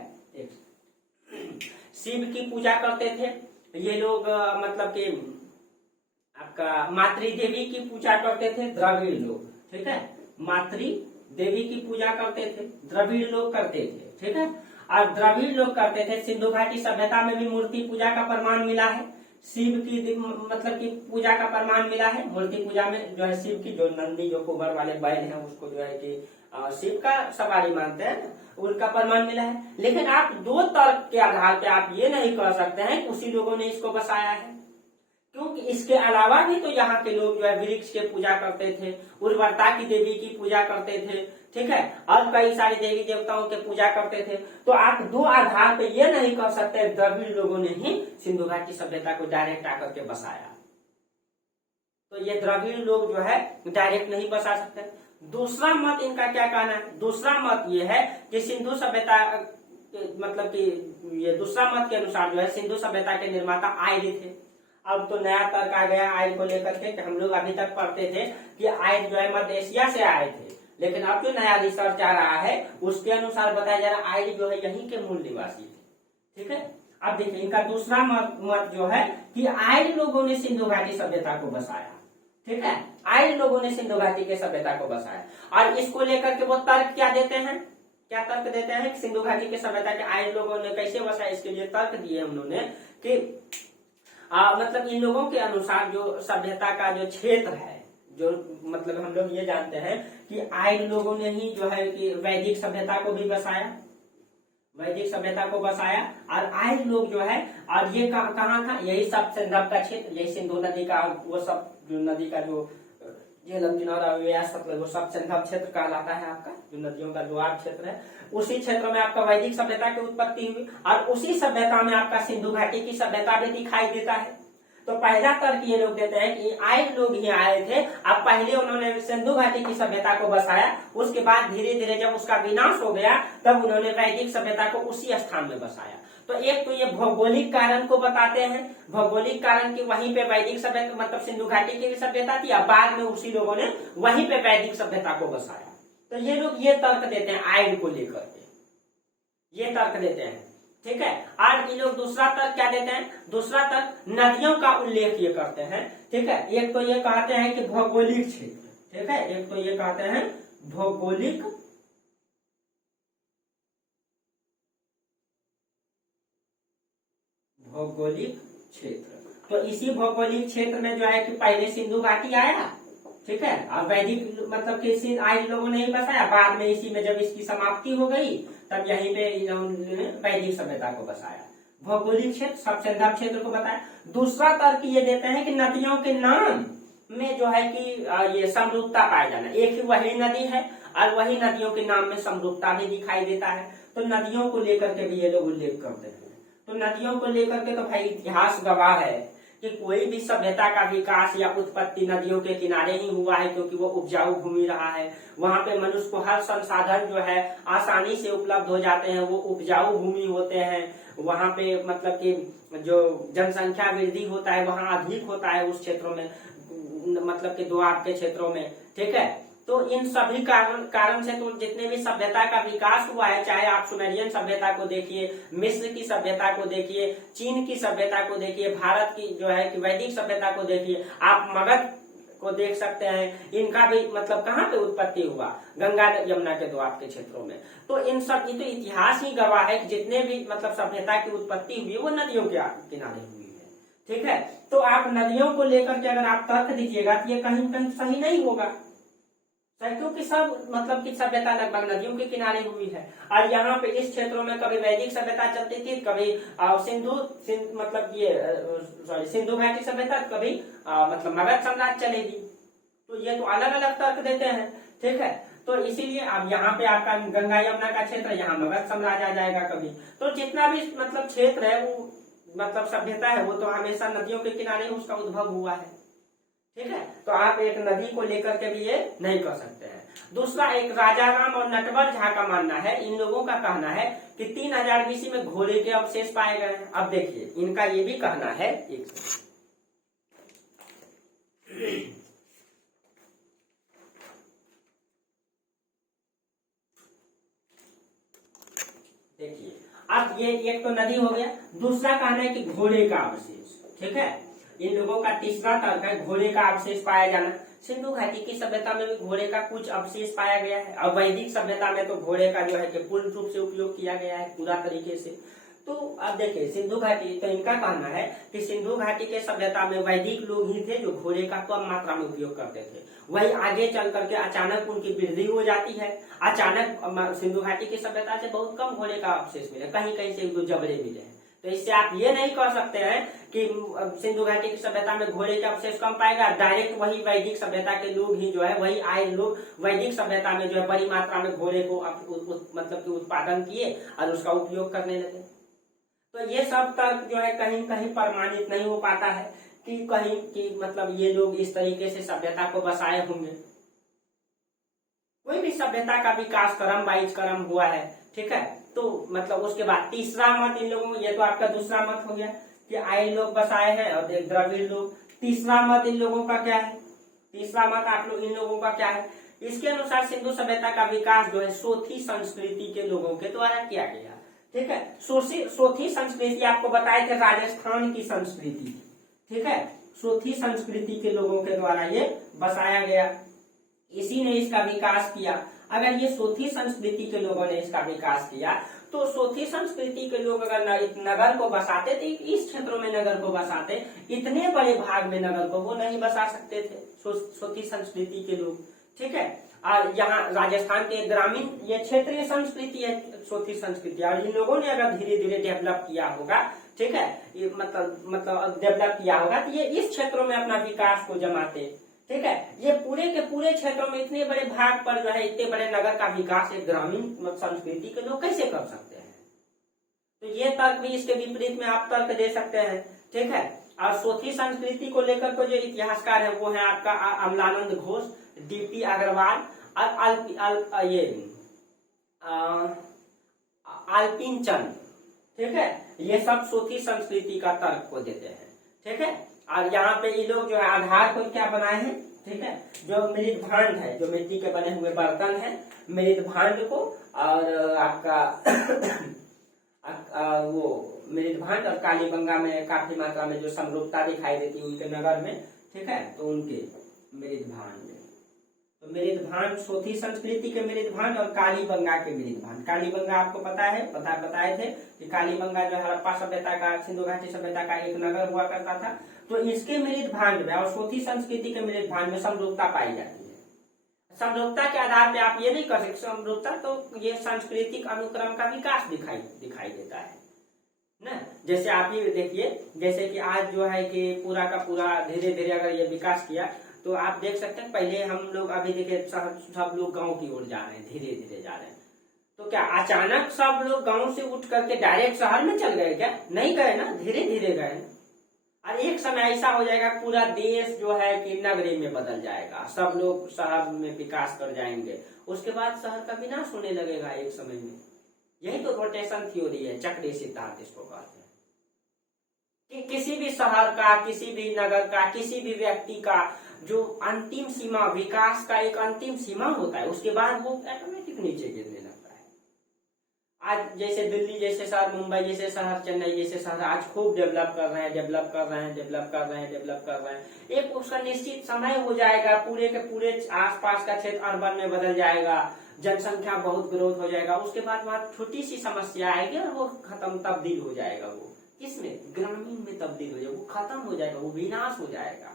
शिव की पूजा करते थे ये लोग। मतलब कि आपका मातृ देवी की पूजा करते थे द्रविड़ लोग, ठीक है, मातृ देवी की पूजा करते थे, द्रविड़ लोग करते थे, ठीक है। और द्रविड़ लोग करते थे। सिंधु घाटी सभ्यता में भी मूर्ति पूजा का प्रमाण मिला है, शिव की मतलब की पूजा का प्रमाण मिला है। मूर्ति पूजा में जो है शिव की, जो नंदी जो कुबर वाले बैल हैं उसको जो है कि शिव का सवारी मानते हैं, उनका प्रमाण मिला है। लेकिन आप दो तर्क के आधार पे आप ये नहीं कह सकते हैं कि उसी लोगों ने इसको बसाया है, क्योंकि इसके अलावा भी तो यहाँ के लोग जो है वृक्ष के पूजा करते थे, उर्वरता की देवी की पूजा करते थे, ठीक है, और कई सारे देवी देवताओं के पूजा करते थे। तो आप दो आधार पे ये नहीं कह सकते द्रविड़ लोगों ने ही सिंधु घाटी सभ्यता को डायरेक्ट आकर के बसाया। तो ये द्रविड़ लोग जो है डायरेक्ट नहीं बसा सकते। दूसरा मत इनका क्या कहना है? दूसरा मत ये है कि सिंधु सभ्यता मतलब कि ये दूसरा मत के अनुसार जो है सिंधु सभ्यता के निर्माता आर्य थे। अब तो नया तर्क आ गया आर्य को लेकर के, कि हम लोग अभी तक पढ़ते थे कि आर्य जो है मध्य एशिया से आए थे, लेकिन अब जो नया रिसर्च आ रहा है उसके अनुसार बताया जा रहा है आर्य जो है यहीं के मूल निवासी थे। ठीक है, अब देखिए इनका दूसरा मत जो है कि आर्य लोगों ने सिंधु घाटी सभ्यता को बसाया। ठीक है, आर्य लोगों ने सिंधु घाटी के सभ्यता को बसाया, और इसको लेकर के वो तर्क क्या देते हैं, क्या तर्क देते हैं कि सिंधु घाटी के सभ्यता के आर्य लोगों ने कैसे बसाया। इसके लिए तर्क दिए उन्होंने कि मतलब इन लोगों के अनुसार जो सभ्यता का जो क्षेत्र है, जो मतलब हम लोग ये जानते हैं कि आर्य लोगों ने ही जो है कि वैदिक सभ्यता को भी बसाया, वैदिक सभ्यता को बसाया। और आर्य लोग जो है, और ये कहाँ था, यही सब संदर्भ का क्षेत्र, यही सिंधु नदी का वो सब जो नदी का जो झेलम सतलज वो सब संदर्भ क्षेत्र कहलाता है आपका, जो नदियों का द्वार क्षेत्र है। उसी क्षेत्र में आपका वैदिक सभ्यता की उत्पत्ति हुई, और उसी सभ्यता में आपका सिंधु घाटी की सभ्यता भी दिखाई देता है। तो पहला तर्क ये लोग देते हैं कि आर्य लोग ही आए थे, अब पहले उन्होंने सिंधु घाटी की सभ्यता को बसाया, उसके बाद धीरे धीरे जब उसका विनाश हो गया तब उन्होंने वैदिक सभ्यता को उसी स्थान में बसाया। तो एक तो ये भौगोलिक कारण को बताते हैं, भौगोलिक कारण की वहीं पे वैदिक सभ्यता मतलब सिंधु घाटी की सभ्यता थी, अब बाद में उसी लोगों ने वहीं पे वैदिक सभ्यता को बसाया। तो ये लोग ये तर्क देते हैं आर्य को लेकर के, ये तर्क देते हैं। ठीक है, और ये लोग दूसरा तर्क क्या देते हैं, दूसरा तर्क नदियों का उल्लेख ये करते हैं। ठीक है, एक तो ये कहते हैं कि भौगोलिक क्षेत्र, ठीक है, एक तो ये कहते हैं भौगोलिक क्षेत्र। तो इसी भौगोलिक क्षेत्र में जो है कि पहले सिंधु घाटी आया, ठीक है, और वैदिक मतलब कि आर्य लोगों ने ही बसाया, बाद में इसी में जब इसकी समाप्ति हो गई तब यहीं पे इन्होंने वैदिक सभ्यता को बसाया। भौगोलिक क्षेत्र सब संदर्भ क्षेत्र को बताया। दूसरा तर्क ये देते हैं कि नदियों के नाम में जो है कि ये समरूपता पाया जाना, एक ही वही नदी है और वही नदियों के नाम में समरूपता भी दिखाई देता है। तो नदियों को लेकर के भी ये लोग उल्लेख करते हैं। तो नदियों को लेकर के तो भाई इतिहास गवाह है कि कोई भी सभ्यता का विकास या उत्पत्ति नदियों के किनारे ही हुआ है, क्योंकि वो उपजाऊ भूमि रहा है। वहां पे मनुष्य को हर संसाधन जो है आसानी से उपलब्ध हो जाते हैं, वो उपजाऊ भूमि होते हैं। वहां पे मतलब कि जो जनसंख्या वृद्धि होता है वहां अधिक होता है उस क्षेत्रों में, मतलब कि दोआब के क्षेत्रों में। ठीक है, तो इन सभी कारण से तो जितने भी सभ्यता का विकास हुआ है, चाहे आप सुमेरियन सभ्यता को देखिए, मिस्र की सभ्यता को देखिए, चीन की सभ्यता को देखिए, भारत की जो है कि वैदिक सभ्यता को देखिए, आप मगध को देख सकते हैं, इनका भी मतलब कहाँ पे उत्पत्ति हुआ, गंगा यमुना के दोआब के क्षेत्रों में। तो इन सब तो इतिहास ही गवाह है कि जितने भी मतलब सभ्यता की उत्पत्ति हुई वो नदियों के किनारे हुई है। ठीक है, तो आप नदियों को लेकर के अगर आप तर्क दीजिएगा तो ये कहीं कहीं सही नहीं होगा, क्योंकि सब मतलब की सभ्यता लगभग नदियों के किनारे हुई है। और यहाँ पे इस क्षेत्रों में कभी वैदिक सभ्यता चलती थी, कभी मतलब ये सिंधु घाटी सभ्यता, कभी मतलब मगध साम्राज्य चलेगी। तो ये तो अलग अलग तर्क देते हैं। ठीक है, तो इसीलिए अब यहाँ पे आपका गंगा यमुना का क्षेत्र, यहाँ मगध साम्राज्य आ जाएगा कभी। तो जितना भी मतलब क्षेत्र है वो मतलब सभ्यता है वो तो हमेशा नदियों के किनारे उसका उद्भव हुआ है। ठीक है, तो आप एक नदी को लेकर के भी ये नहीं कर सकते हैं। दूसरा, एक राजाराम और नटवर झा का मानना है, इन लोगों का कहना है कि 3000 BC में घोड़े के अवशेष पाए गए हैं। अब देखिए इनका ये भी कहना है, एक देखिए अब ये एक तो नदी हो गया, दूसरा कहना है कि घोड़े का अवशेष। ठीक है, इन लोगों का तीसरा तर्क है घोड़े का अवशेष पाया जाना। सिंधु घाटी की सभ्यता में भी घोड़े का कुछ अवशेष पाया गया है और वैदिक सभ्यता में तो घोड़े का जो है कि पूर्ण रूप से उपयोग किया गया है पूरा तरीके से। तो अब देखिए सिंधु घाटी, तो इनका कहना है कि सिंधु घाटी के सभ्यता में वैदिक लोग ही थे जो घोड़े का कम मात्रा में उपयोग करते थे। वही आगे चल करके अचानक उनकी वृद्धि हो जाती है। अचानक सिंधु घाटी की सभ्यता से बहुत कम घोड़े का अवशेष मिले, कहीं कहीं से जबड़े मिले हैं। तो इससे आप ये नहीं कह सकते हैं कि सिंधु घाटी की सभ्यता में घोड़े के अवशेष कम पाएगा। डायरेक्ट वही वैदिक सभ्यता के लोग ही जो है, वही आए लोग वैदिक सभ्यता में जो है बड़ी मात्रा में घोड़े को मतलब कि उत्पादन किए और उसका उपयोग करने लगे। तो ये सब तर्क जो है कहीं कहीं प्रमाणित नहीं हो पाता है कि कहीं कि मतलब ये लोग इस तरीके से सभ्यता को बसाए होंगे। कोई भी सभ्यता का विकास क्रम वाइज क्रम हुआ है, ठीक है। तो मतलब उसके बाद तीसरा मत इन लोगों, ये तो आपका दूसरा मत हो गया कि आर्य लोग बसाए हैं और द्रविड़ लोग। तीसरा मत इन लोगों का क्या है? तीसरा मत आप लोग इन लोगों का क्या है? इसके अनुसार सिंधु सभ्यता का विकास जो है सोथी संस्कृति के लोगों के द्वारा किया गया, ठीक है। सोथी संस्कृति आपको बताए थे राजस्थान की संस्कृति, ठीक है। सोथी संस्कृति के लोगों के द्वारा ये बसाया गया, इसी ने इसका विकास किया। अगर ये सोथी संस्कृति के लोगों ने इसका विकास किया तो सोथी संस्कृति के लोग अगर नगर को बसाते थे, इस क्षेत्रों में नगर को बसाते, इतने बड़े भाग में नगर को वो नहीं बसा सकते थे सोथी संस्कृति के लोग, ठीक है। और यहाँ राजस्थान के ग्रामीण ये क्षेत्रीय संस्कृति है सोथी संस्कृति, और इन लोगों ने अगर धीरे धीरे डेवलप किया होगा, ठीक है, ये मतलब डेवलप किया होगा तो ये इस क्षेत्रों में अपना विकास को जमाते, ठीक है। ये पूरे के पूरे क्षेत्रों में इतने बड़े भाग पर जो है इतने बड़े नगर का विकास एक ग्रामीण संस्कृति के लोग कैसे कर सकते हैं? तो ये तर्क भी इसके विपरीत में आप तर्क दे सकते हैं, ठीक है। और सोथी संस्कृति को लेकर के जो इतिहासकार है वो है आपका अमलानंद घोष, डीपी अग्रवाल और अल्पिन चंद, ठीक है। ये सब सोथी संस्कृति का तर्क को देते हैं, ठीक है। और यहाँ पे ये लोग जो है आधार को क्या बनाए हैं, ठीक है, जो मृद भांड है, जो मिट्टी के बने हुए बर्तन है, मृद भांड को और आपका वो मृद भांड और कालीबंगा में काफी मात्रा में जो समरूपता दिखाई देती है उनके नगर में, ठीक है। तो उनके मृद भांड, तो मृद भांड सोथी संस्कृति के मृद भांड और कालीबंगा के मृद भांड। कालीबंगा आपको पता है, बताए थे कि कालीबंगा जो हड़प्पा सभ्यता का, सिंधु घाटी सभ्यता का एक नगर हुआ करता था। तो इसके मृद भांड में और सोथी संस्कृति के मृद भांड में समरूपता पाई जाती है। समरूपता के आधार पे आप ये नहीं कर सकते, समरूपता तो ये सांस्कृतिक अनुक्रम का विकास दिखाई देता है ना। जैसे आप ये देखिए, जैसे कि आज जो है कि पूरा का पूरा धीरे धीरे अगर ये विकास किया तो आप देख सकते हैं पहले हम लोग अभी देखिए सब लोग गांव की ओर जा रहे हैं, धीरे धीरे जा रहे हैं। तो क्या अचानक सब लोग गांव से उठ करके डायरेक्ट शहर में चल गए क्या? नहीं गए ना, धीरे धीरे गए। और एक समय ऐसा हो जाएगा पूरा देश जो है कि नगरी में बदल जाएगा, सब लोग शहर में विकास कर जाएंगे, उसके बाद शहर का विनाश होने लगेगा एक समय में। यही तो रोटेशन थ्योरी है, चक्रीय सिद्धांत इसको कहते हैं कि किसी भी शहर का, किसी भी नगर का, किसी भी व्यक्ति का जो अंतिम सीमा, विकास का एक अंतिम सीमा होता है, उसके बाद वो ऑटोमेटिक नीचे गिरने लगता है। आज जैसे दिल्ली जैसे शहर, मुंबई जैसे शहर, चेन्नई जैसे शहर आज खूब डेवलप कर रहे हैं। एक उसका निश्चित समय हो जाएगा, पूरे के पूरे आसपास का क्षेत्र अर्बन में बदल जाएगा, जनसंख्या बहुत ग्रोथ हो जाएगा, उसके बाद वहां छोटी सी समस्या आएगी और वो खत्म, तब्दील हो जाएगा। वो किसमें? ग्रामीण में तब्दील हो जाएगा, वो खत्म हो जाएगा, वो विनाश हो जाएगा।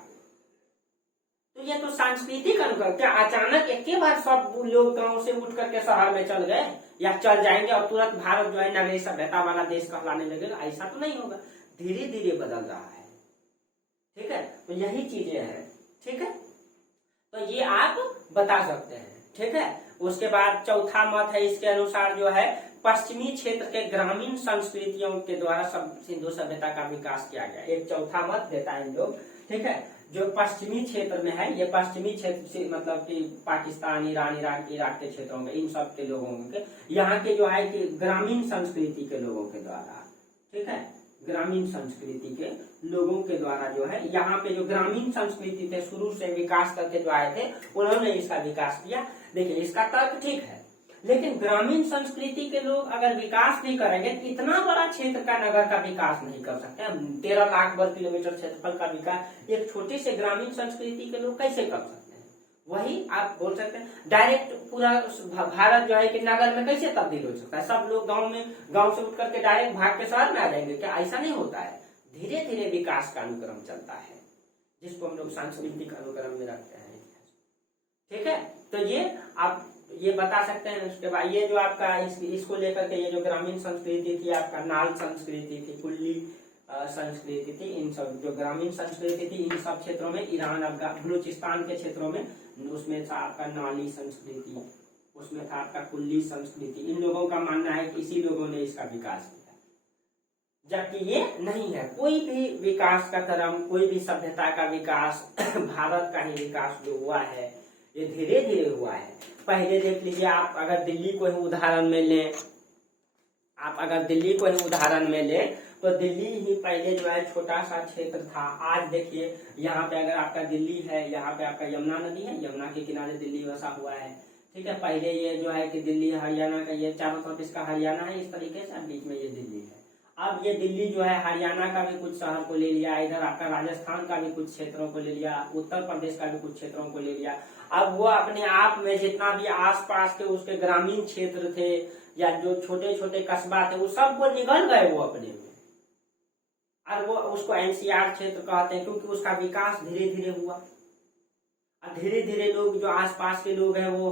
तो ये तो सांस्कृतिक अनुक्रम, क्या अचानक एक ही बार सब लोग गांव से उठ करके शहर में चल गए या चल जाएंगे और तुरंत भारत जो है नगरीय सभ्यता वाला देश कहलाने लगेगा? ऐसा तो नहीं होगा, धीरे धीरे बदल रहा है, ठीक है। तो यही चीजें हैं, ठीक है। तो ये आप बता सकते हैं, ठीक है। उसके बाद चौथा मत है, इसके अनुसार जो है पश्चिमी क्षेत्र के ग्रामीण संस्कृतियों के द्वारा सिंधु सभ्यता का विकास किया गया। एक चौथा मत देता है इन लोग, ठीक है। जो पश्चिमी क्षेत्र में है, ये पश्चिमी क्षेत्र से मतलब कि पाकिस्तान, ईरान, इराक के क्षेत्रों में, इन सब के लोगों के, यहाँ के जो है कि ग्रामीण संस्कृति के लोगों के द्वारा, ठीक है, ग्रामीण संस्कृति के लोगों के द्वारा जो है, यहाँ पे जो ग्रामीण संस्कृति थे शुरू से विकास करके जो आए थे, उन्होंने इसका विकास किया। देखिए इसका तर्क ठीक है, लेकिन ग्रामीण संस्कृति के लोग अगर विकास नहीं करेंगे तो इतना बड़ा क्षेत्र का नगर का विकास नहीं कर सकते। 13 लाख वर्ग किलोमीटर क्षेत्रफल का विकास एक छोटे से ग्रामीण संस्कृति के लोग कैसे कर सकते हैं? वही आप बोल सकते हैं डायरेक्ट पूरा भारत जो है कि नगर में कैसे तब्दील हो सकता है। सब लोग गांव से उठ करके डायरेक्ट भाग के शहर में आ जाएंगे क्या? ऐसा नहीं होता है। धीरे धीरे विकास का अनुक्रम चलता है, जिसको हम लोग सांस्कृतिक अनुक्रम में रखते हैं। ठीक है, तो ये आप ये बता सकते हैं। उसके बाद ये जो आपका इसको लेकर के ये जो ग्रामीण संस्कृति थी, आपका नाल संस्कृति थी, कुल्ली संस्कृति थी, इन सब जो ग्रामीण संस्कृति थी इन सब क्षेत्रों में, ईरान, बलूचिस्तान के क्षेत्रों में, उसमें था आपका नाली संस्कृति, उसमें था आपका कुल्ली संस्कृति। इन लोगों का मानना है कि इसी लोगों ने इसका विकास किया, जबकि ये नहीं है। कोई भी विकास का क्रम, कोई भी सभ्यता का विकास, भारत का ही विकास जो हुआ है ये धीरे धीरे हुआ है। पहले देख लीजिए, आप अगर दिल्ली को ही उदाहरण में लें, तो दिल्ली ही पहले जो है छोटा सा क्षेत्र था। आज देखिए यहाँ पे अगर आपका दिल्ली है, यहाँ पे आपका यमुना नदी है, यमुना के किनारे दिल्ली बसा हुआ है। ठीक है, पहले ये जो है कि दिल्ली हरियाणा का, ये चारों तरफ इसका हरियाणा है इस तरीके से, बीच में ये दिल्ली है। अब ये दिल्ली जो है हरियाणा का भी कुछ शहर को ले लिया, इधर आपका राजस्थान का भी कुछ क्षेत्रों को ले लिया, उत्तर प्रदेश का भी कुछ क्षेत्रों को ले लिया। अब वो अपने आप में जितना भी आसपास के उसके ग्रामीण क्षेत्र थे या जो छोटे छोटे कस्बा थे, वो सब वो निगल गए वो अपने में, और वो उसको एनसीआर क्षेत्र कहते हैं, क्योंकि उसका विकास धीरे धीरे हुआ। धीरे धीरे लोग जो आसपास के लोग हैं वो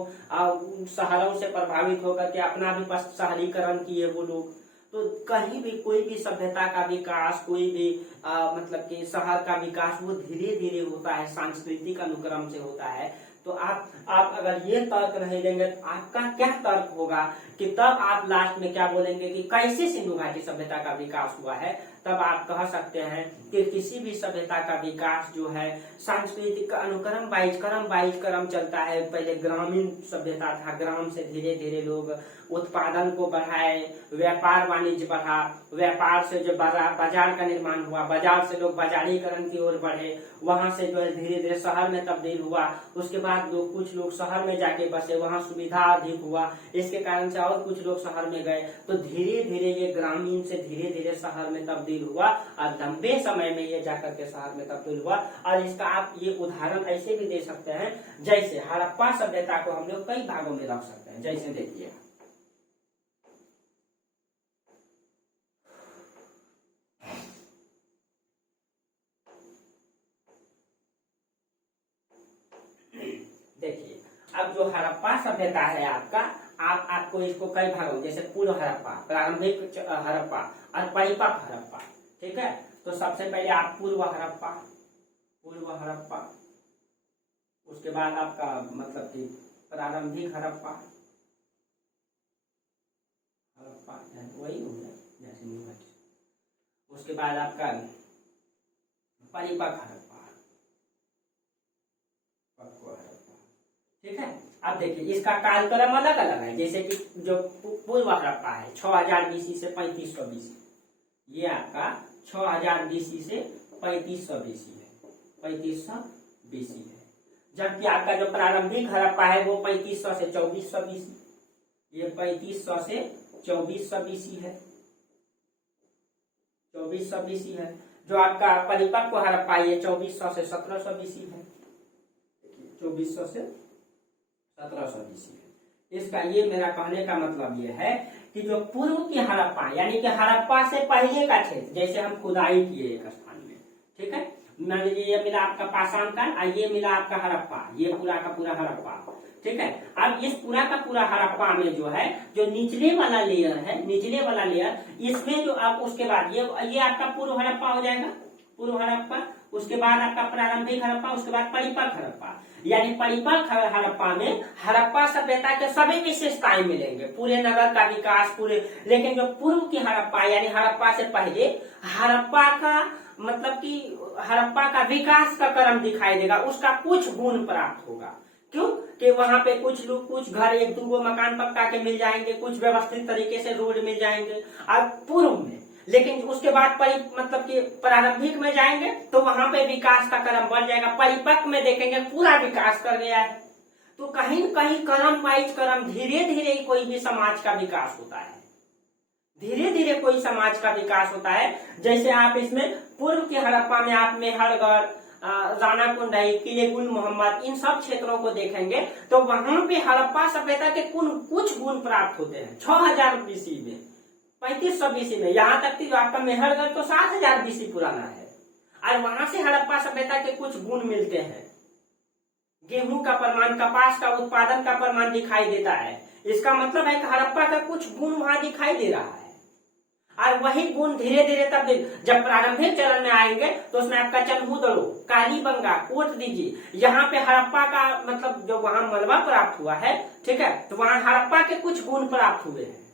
शहरों से प्रभावित होकर के अपना भी शहरीकरण किए वो लोग। तो कहीं भी कोई भी सभ्यता का विकास, कोई भी मतलब कि शहर का विकास वो धीरे धीरे होता है, सांस्कृतिक अनुक्रम से होता है। तो आप अगर ये तर्क नहीं देंगे तो आपका क्या तर्क होगा कि तब आप लास्ट में क्या बोलेंगे कि कैसे सिंधु घाटी सभ्यता का विकास हुआ है। तब आप कह सकते हैं कि किसी भी सभ्यता का विकास जो है सांस्कृतिक अनुक्रम वाइज क्रम चलता है। पहले ग्रामीण सभ्यता था, ग्राम से धीरे धीरे लोग उत्पादन को बढ़ाए, व्यापार वाणिज्य बढ़ा, व्यापार से जो बाजार का निर्माण हुआ, बाजार से लोग बाजारीकरण की ओर बढ़े, वहां से जो है धीरे धीरे शहर में तब्दील हुआ। उसके बाद कुछ लोग शहर में जाके बसे, वहां सुविधा अधिक हुआ, इसके कारण से और कुछ लोग शहर में गए। तो धीरे धीरे ये ग्रामीण से धीरे धीरे शहर में तब्दील हुआ, और लंबे समय में ये जाकर के शहर में तब्दील हुआ। और इसका आप ये उदाहरण ऐसे भी दे सकते हैं, जैसे हड़प्पा सभ्यता को हम लोग कई भागों में रख सकते हैं। जैसे देखिए अब जो हड़प्पा सभ्यता है आपका, आपको इसको कई भागों, जैसे पूर्व हड़प्पा, प्रारंभिक हड़प्पा और परिपक्व हड़प्पा। ठीक है, तो सबसे पहले आप पूर्व हड़प्पा, उसके बाद आपका मतलब कि प्रारंभिक हड़प्पा वही हो गया जैसे न्यू घाटी। उसके बाद आपका परिपक्व हड़प्पा। ठीक है, अब देखिए इसका कालक्रम अलग अलग है। जैसे कि जो पूर्व हड़प्पा है 6000 बीसी से 3500 बीसी, ये आपका 6000 बीसी से 3500 बीसी है, 3500 बीसी है। जबकि आपका जो प्रारंभिक हड़प्पा है वो 3500 से 2400 बीसी, ये 3500 से 2400 बीसी है, 2400 बीसी है। जो आपका परिपक्व हड़प्पा ये 2400 से 1700 बीसी है, 2400 से 1700 बीसी है। इसका ये मेरा कहने का मतलब ये है कि जो पूर्व की हड़प्पा यानी कि हड़प्पा से पहले का क्षेत्र, जैसे हम खुदाई किए एक स्थान में, ठीक है, मान लीजिए ये मिला आपका पाषाण काल और ये मिला आपका हड़प्पा, ये पूरा का पूरा हड़प्पा। ठीक है, अब इस पूरा का पूरा हड़प्पा में जो है जो निचले वाला लेयर है, निचले वाला लेयर, इसमें जो आप उसके बाद ये आपका पूर्व हड़प्पा हो जाएगा, पूर्व हड़प्पा। उसके बाद आपका प्रारंभिक हड़प्पा, उसके बाद परिपक्व हड़प्पा। यानी परिपक्व हड़प्पा में हड़प्पा सभ्यता के सभी विशेषताएं मिलेंगे, पूरे नगर का विकास पूरे। लेकिन जो पूर्व की हड़प्पा यानी हड़प्पा से पहले, हड़प्पा का मतलब कि हड़प्पा का विकास का क्रम दिखाई देगा, उसका कुछ गुण प्राप्त होगा। क्यों कि वहां पे कुछ लोग, कुछ घर एक दो मकान पक्का के मिल जाएंगे, कुछ व्यवस्थित तरीके से रोड मिल जाएंगे और पूर्व में। लेकिन उसके बाद मतलब कि प्रारंभिक में जाएंगे तो वहां पे विकास का क्रम बढ़ जाएगा, परिपक्व में देखेंगे पूरा विकास कर गया है। तो कहीं न कहीं क्रम वाइज क्रम धीरे धीरे कोई भी समाज का विकास होता है, धीरे धीरे कोई समाज का विकास होता है। जैसे आप इसमें पूर्व के हड़प्पा में आप मेहरगढ़ राणा कुंडई, किले गुल मोहम्मद, इन सब क्षेत्रों को देखेंगे तो वहां पे हड़प्पा सभ्यता के कुछ गुण प्राप्त होते हैं 6000 बीसी में, 3500 बीसी में, यहाँ तक कि आपका मेहरगढ़ तो 7000 बीसी पुराना है। और वहां से हड़प्पा सभ्यता के कुछ गुण मिलते हैं। गेहूं का प्रमाण, कपास का उत्पादन का प्रमाण दिखाई देता है। इसका मतलब है कि हड़प्पा का कुछ गुण वहां दिखाई दे रहा है। और वही गुण धीरे धीरे तब जब प्रारंभिक चरण में आएंगे तो उसमें आपका चन्हूदड़ो, कालीबंगा, कोट दीजिए, यहाँ पे हड़प्पा का मतलब जो वहां मलबा प्राप्त हुआ है, ठीक है, तो वहां हड़प्पा के कुछ गुण प्राप्त हुए हैं।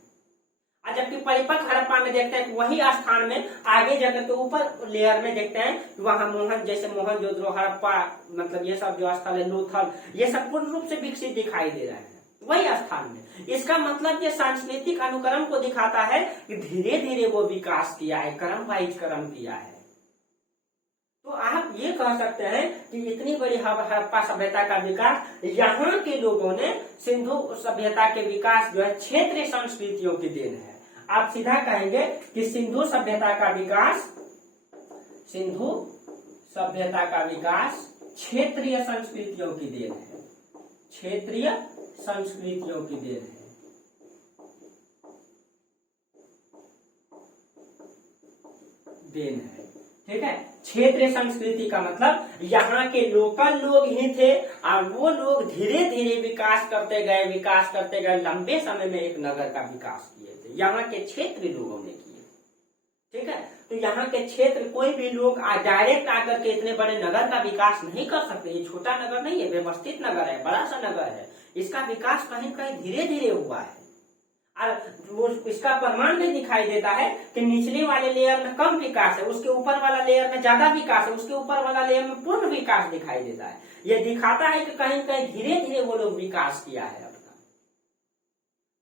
और जबकि परिपक्व हड़प्पा में देखते हैं कि वही स्थान में आगे जाकर के ऊपर लेयर में देखते हैं वहां मोहनजोदड़ो, हड़प्पा, मतलब ये सब जो स्थल है, लोथल, ये सब पूर्ण रूप से विकसित दिखाई दे रहे हैं वही स्थान में। इसका मतलब ये सांस्कृतिक अनुक्रम को दिखाता है कि धीरे धीरे वो विकास किया है, क्रम वाइज क्रम किया है। तो आप ये कह सकते हैं कि इतनी बड़ी हड़प्पा सभ्यता का विकास यहाँ के लोगों ने सिंधु सभ्यता के विकास जो है क्षेत्रीय संस्कृतियों की देन है। आप सीधा कहेंगे कि सिंधु सभ्यता का विकास क्षेत्रीय संस्कृतियों की देन है, क्षेत्रीय संस्कृतियों की देन है। ठीक है, क्षेत्रीय संस्कृति का मतलब यहाँ के लोकल लोग ही थे और वो लोग धीरे धीरे विकास करते गए, लंबे समय में एक नगर का विकास किए थे, यहाँ के क्षेत्रीय लोगों ने किए। ठीक है, तो यहाँ के क्षेत्र कोई भी लोग डायरेक्ट आकर के इतने बड़े नगर का विकास नहीं कर सकते। ये छोटा नगर नहीं है, व्यवस्थित नगर है, बड़ा सा नगर है। इसका विकास कहीं कहीं धीरे धीरे हुआ है और वो इसका प्रमाण भी दिखाई देता है कि निचले वाले लेयर में कम विकास है, उसके ऊपर वाला लेयर में ज्यादा विकास है, उसके ऊपर वाला लेयर में पूर्ण विकास दिखाई देता है। ये दिखाता है कि कहीं कहीं धीरे धीरे वो लोग विकास किया है अपना।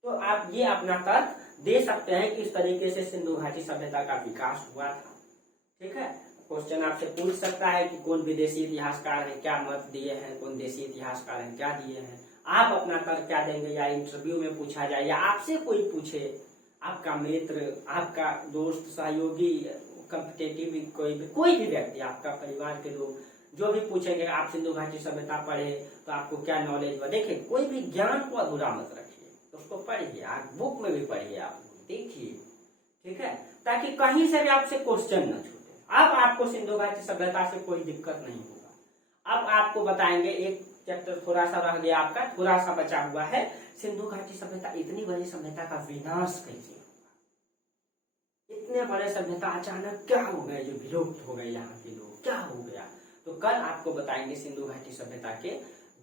तो आप ये अपना तर्क दे सकते हैं कि इस तरीके से सिंधु घाटी सभ्यता का विकास हुआ था। ठीक है, क्वेश्चन आपसे पूछ सकता है कि कौन विदेशी इतिहासकार है, क्या मत दिए हैं, कौन देशी इतिहासकार है, क्या दिए हैं। आप अपना तर्क क्या देंगे, या इंटरव्यू में पूछा जाए या आपसे कोई पूछे, आपका मित्र, आपका दोस्त, सहयोगी, कॉम्पिटिटिव कोई भी व्यक्ति, आपका परिवार के लोग जो भी पूछेंगे आप सिंधु घाटी सभ्यता पढ़े तो आपको क्या नॉलेज हुआ। देखिए, कोई भी ज्ञान को अधूरा मत रखिए, उसको पढ़िए, आप बुक में भी पढ़िए, आप देखिए, ठीक है, ताकि कहीं से भी आपसे क्वेश्चन न छूटे। अब आपको सिंधु घाटी सभ्यता से कोई दिक्कत नहीं होगा। अब आपको बताएंगे, एक चैप्टर थोड़ा सा रह गया आपका, थोड़ा सा बचा हुआ है, सिंधु घाटी सभ्यता, इतनी बड़ी सभ्यता का विनाश कैसे होगा। इतने बड़े सभ्यता अचानक क्या हो गए, जो विलुप्त हो गए यहाँ के लोग, क्या हो गया। तो कल आपको बताएंगे सिंधु घाटी सभ्यता के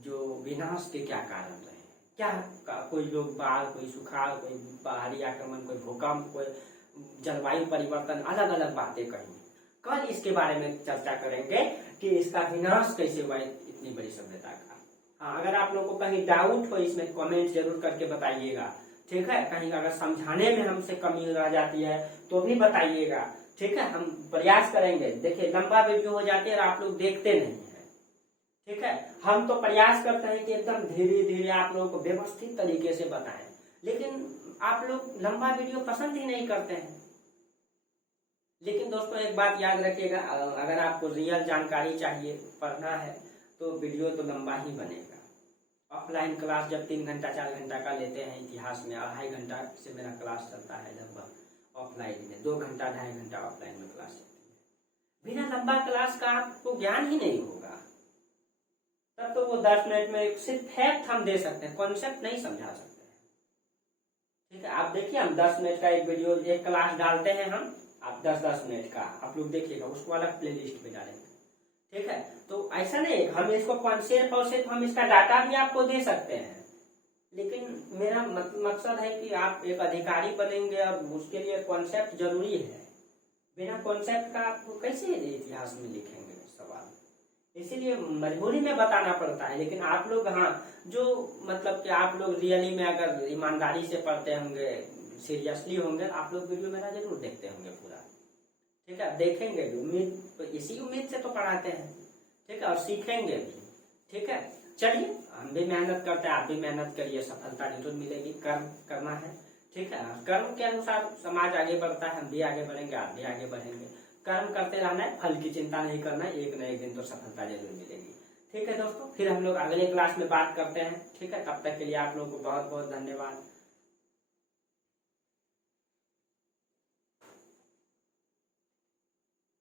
जो विनाश के क्या कारण रहे, क्या कोई लोग बाढ़, कोई सुखाड़, कोई बाहरी आक्रमण, कोई भूकंप, कोई जलवायु परिवर्तन, अलग अलग बातें कही। कल इसके बारे में चर्चा करेंगे कि इसका विनाश कैसे हुआ इतनी बड़ी सभ्यता का। हाँ, अगर आप लोगों को कहीं डाउट हो इसमें कमेंट जरूर करके बताइएगा। ठीक है, कहीं अगर समझाने में हमसे कमी रह जाती है तो भी बताइएगा। ठीक है, हम प्रयास करेंगे। देखिए, लंबा वीडियो हो जाती है और आप लोग देखते नहीं है। ठीक है, हम तो प्रयास करते हैं कि एकदम धीरे धीरे आप लोगों को व्यवस्थित तरीके से बताएं, लेकिन आप लोग लंबा वीडियो पसंद ही नहीं करते हैं। लेकिन दोस्तों, एक बात याद रखिएगा, अगर आपको रियल जानकारी चाहिए, पढ़ना है, तो वीडियो तो लंबा ही बनेगा। ऑफलाइन क्लास जब 3 घंटा 4 घंटा का लेते हैं इतिहास में, 2.5 घंटा से मेरा क्लास चलता है लगभग। ऑफलाइन में 2 घंटा 2.5 घंटा ऑफलाइन में क्लास चलती है। बिना लंबा क्लास का आपको ज्ञान ही नहीं होगा। तब तो वो 10 मिनट में सिर्फ फैक्ट हम दे सकते हैं, कॉन्सेप्ट नहीं समझा सकते हैं। ठीक है, आप देखिए, हम 10 मिनट का एक वीडियो, एक क्लास डालते हैं हम, आप 10-10 मिनट का आप लोग देखिएगा, उसको अलग प्ले लिस्ट में डालेंगे। ठीक है, तो ऐसा नहीं, हम इसको कॉन्सेप्ट और सिर्फ हम इसका डाटा भी आपको दे सकते हैं, लेकिन मेरा मकसद है कि आप एक अधिकारी बनेंगे और उसके लिए कॉन्सेप्ट जरूरी है। बिना कॉन्सेप्ट का आप कैसे इतिहास में लिखेंगे सवाल, इसीलिए मजबूरी में बताना पड़ता है। लेकिन आप लोग, हाँ, जो मतलब कि आप लोग रियली में अगर ईमानदारी से पढ़ते होंगे, सीरियसली होंगे, आप लोग वीडियो मेरा जरूर देखते होंगे पूरा। ठीक है, देखेंगे भी, उम्मीद तो इसी उम्मीद से तो पढ़ाते हैं। ठीक है, और सीखेंगे भी। ठीक है, चलिए, हम भी मेहनत करते हैं, आप भी मेहनत करिए, सफलता जरूर मिलेगी। कर्म करना है। ठीक है, कर्म के अनुसार समाज आगे बढ़ता है, हम भी आगे बढ़ेंगे, आप भी आगे बढ़ेंगे। कर्म करते रहना है, फल की चिंता नहीं करना है, एक न एक दिन तो सफलता जरूर मिलेगी। ठीक है दोस्तों, फिर हम लोग अगले क्लास में बात करते हैं। ठीक है, तब तक के लिए आप लोगों को बहुत बहुत धन्यवाद।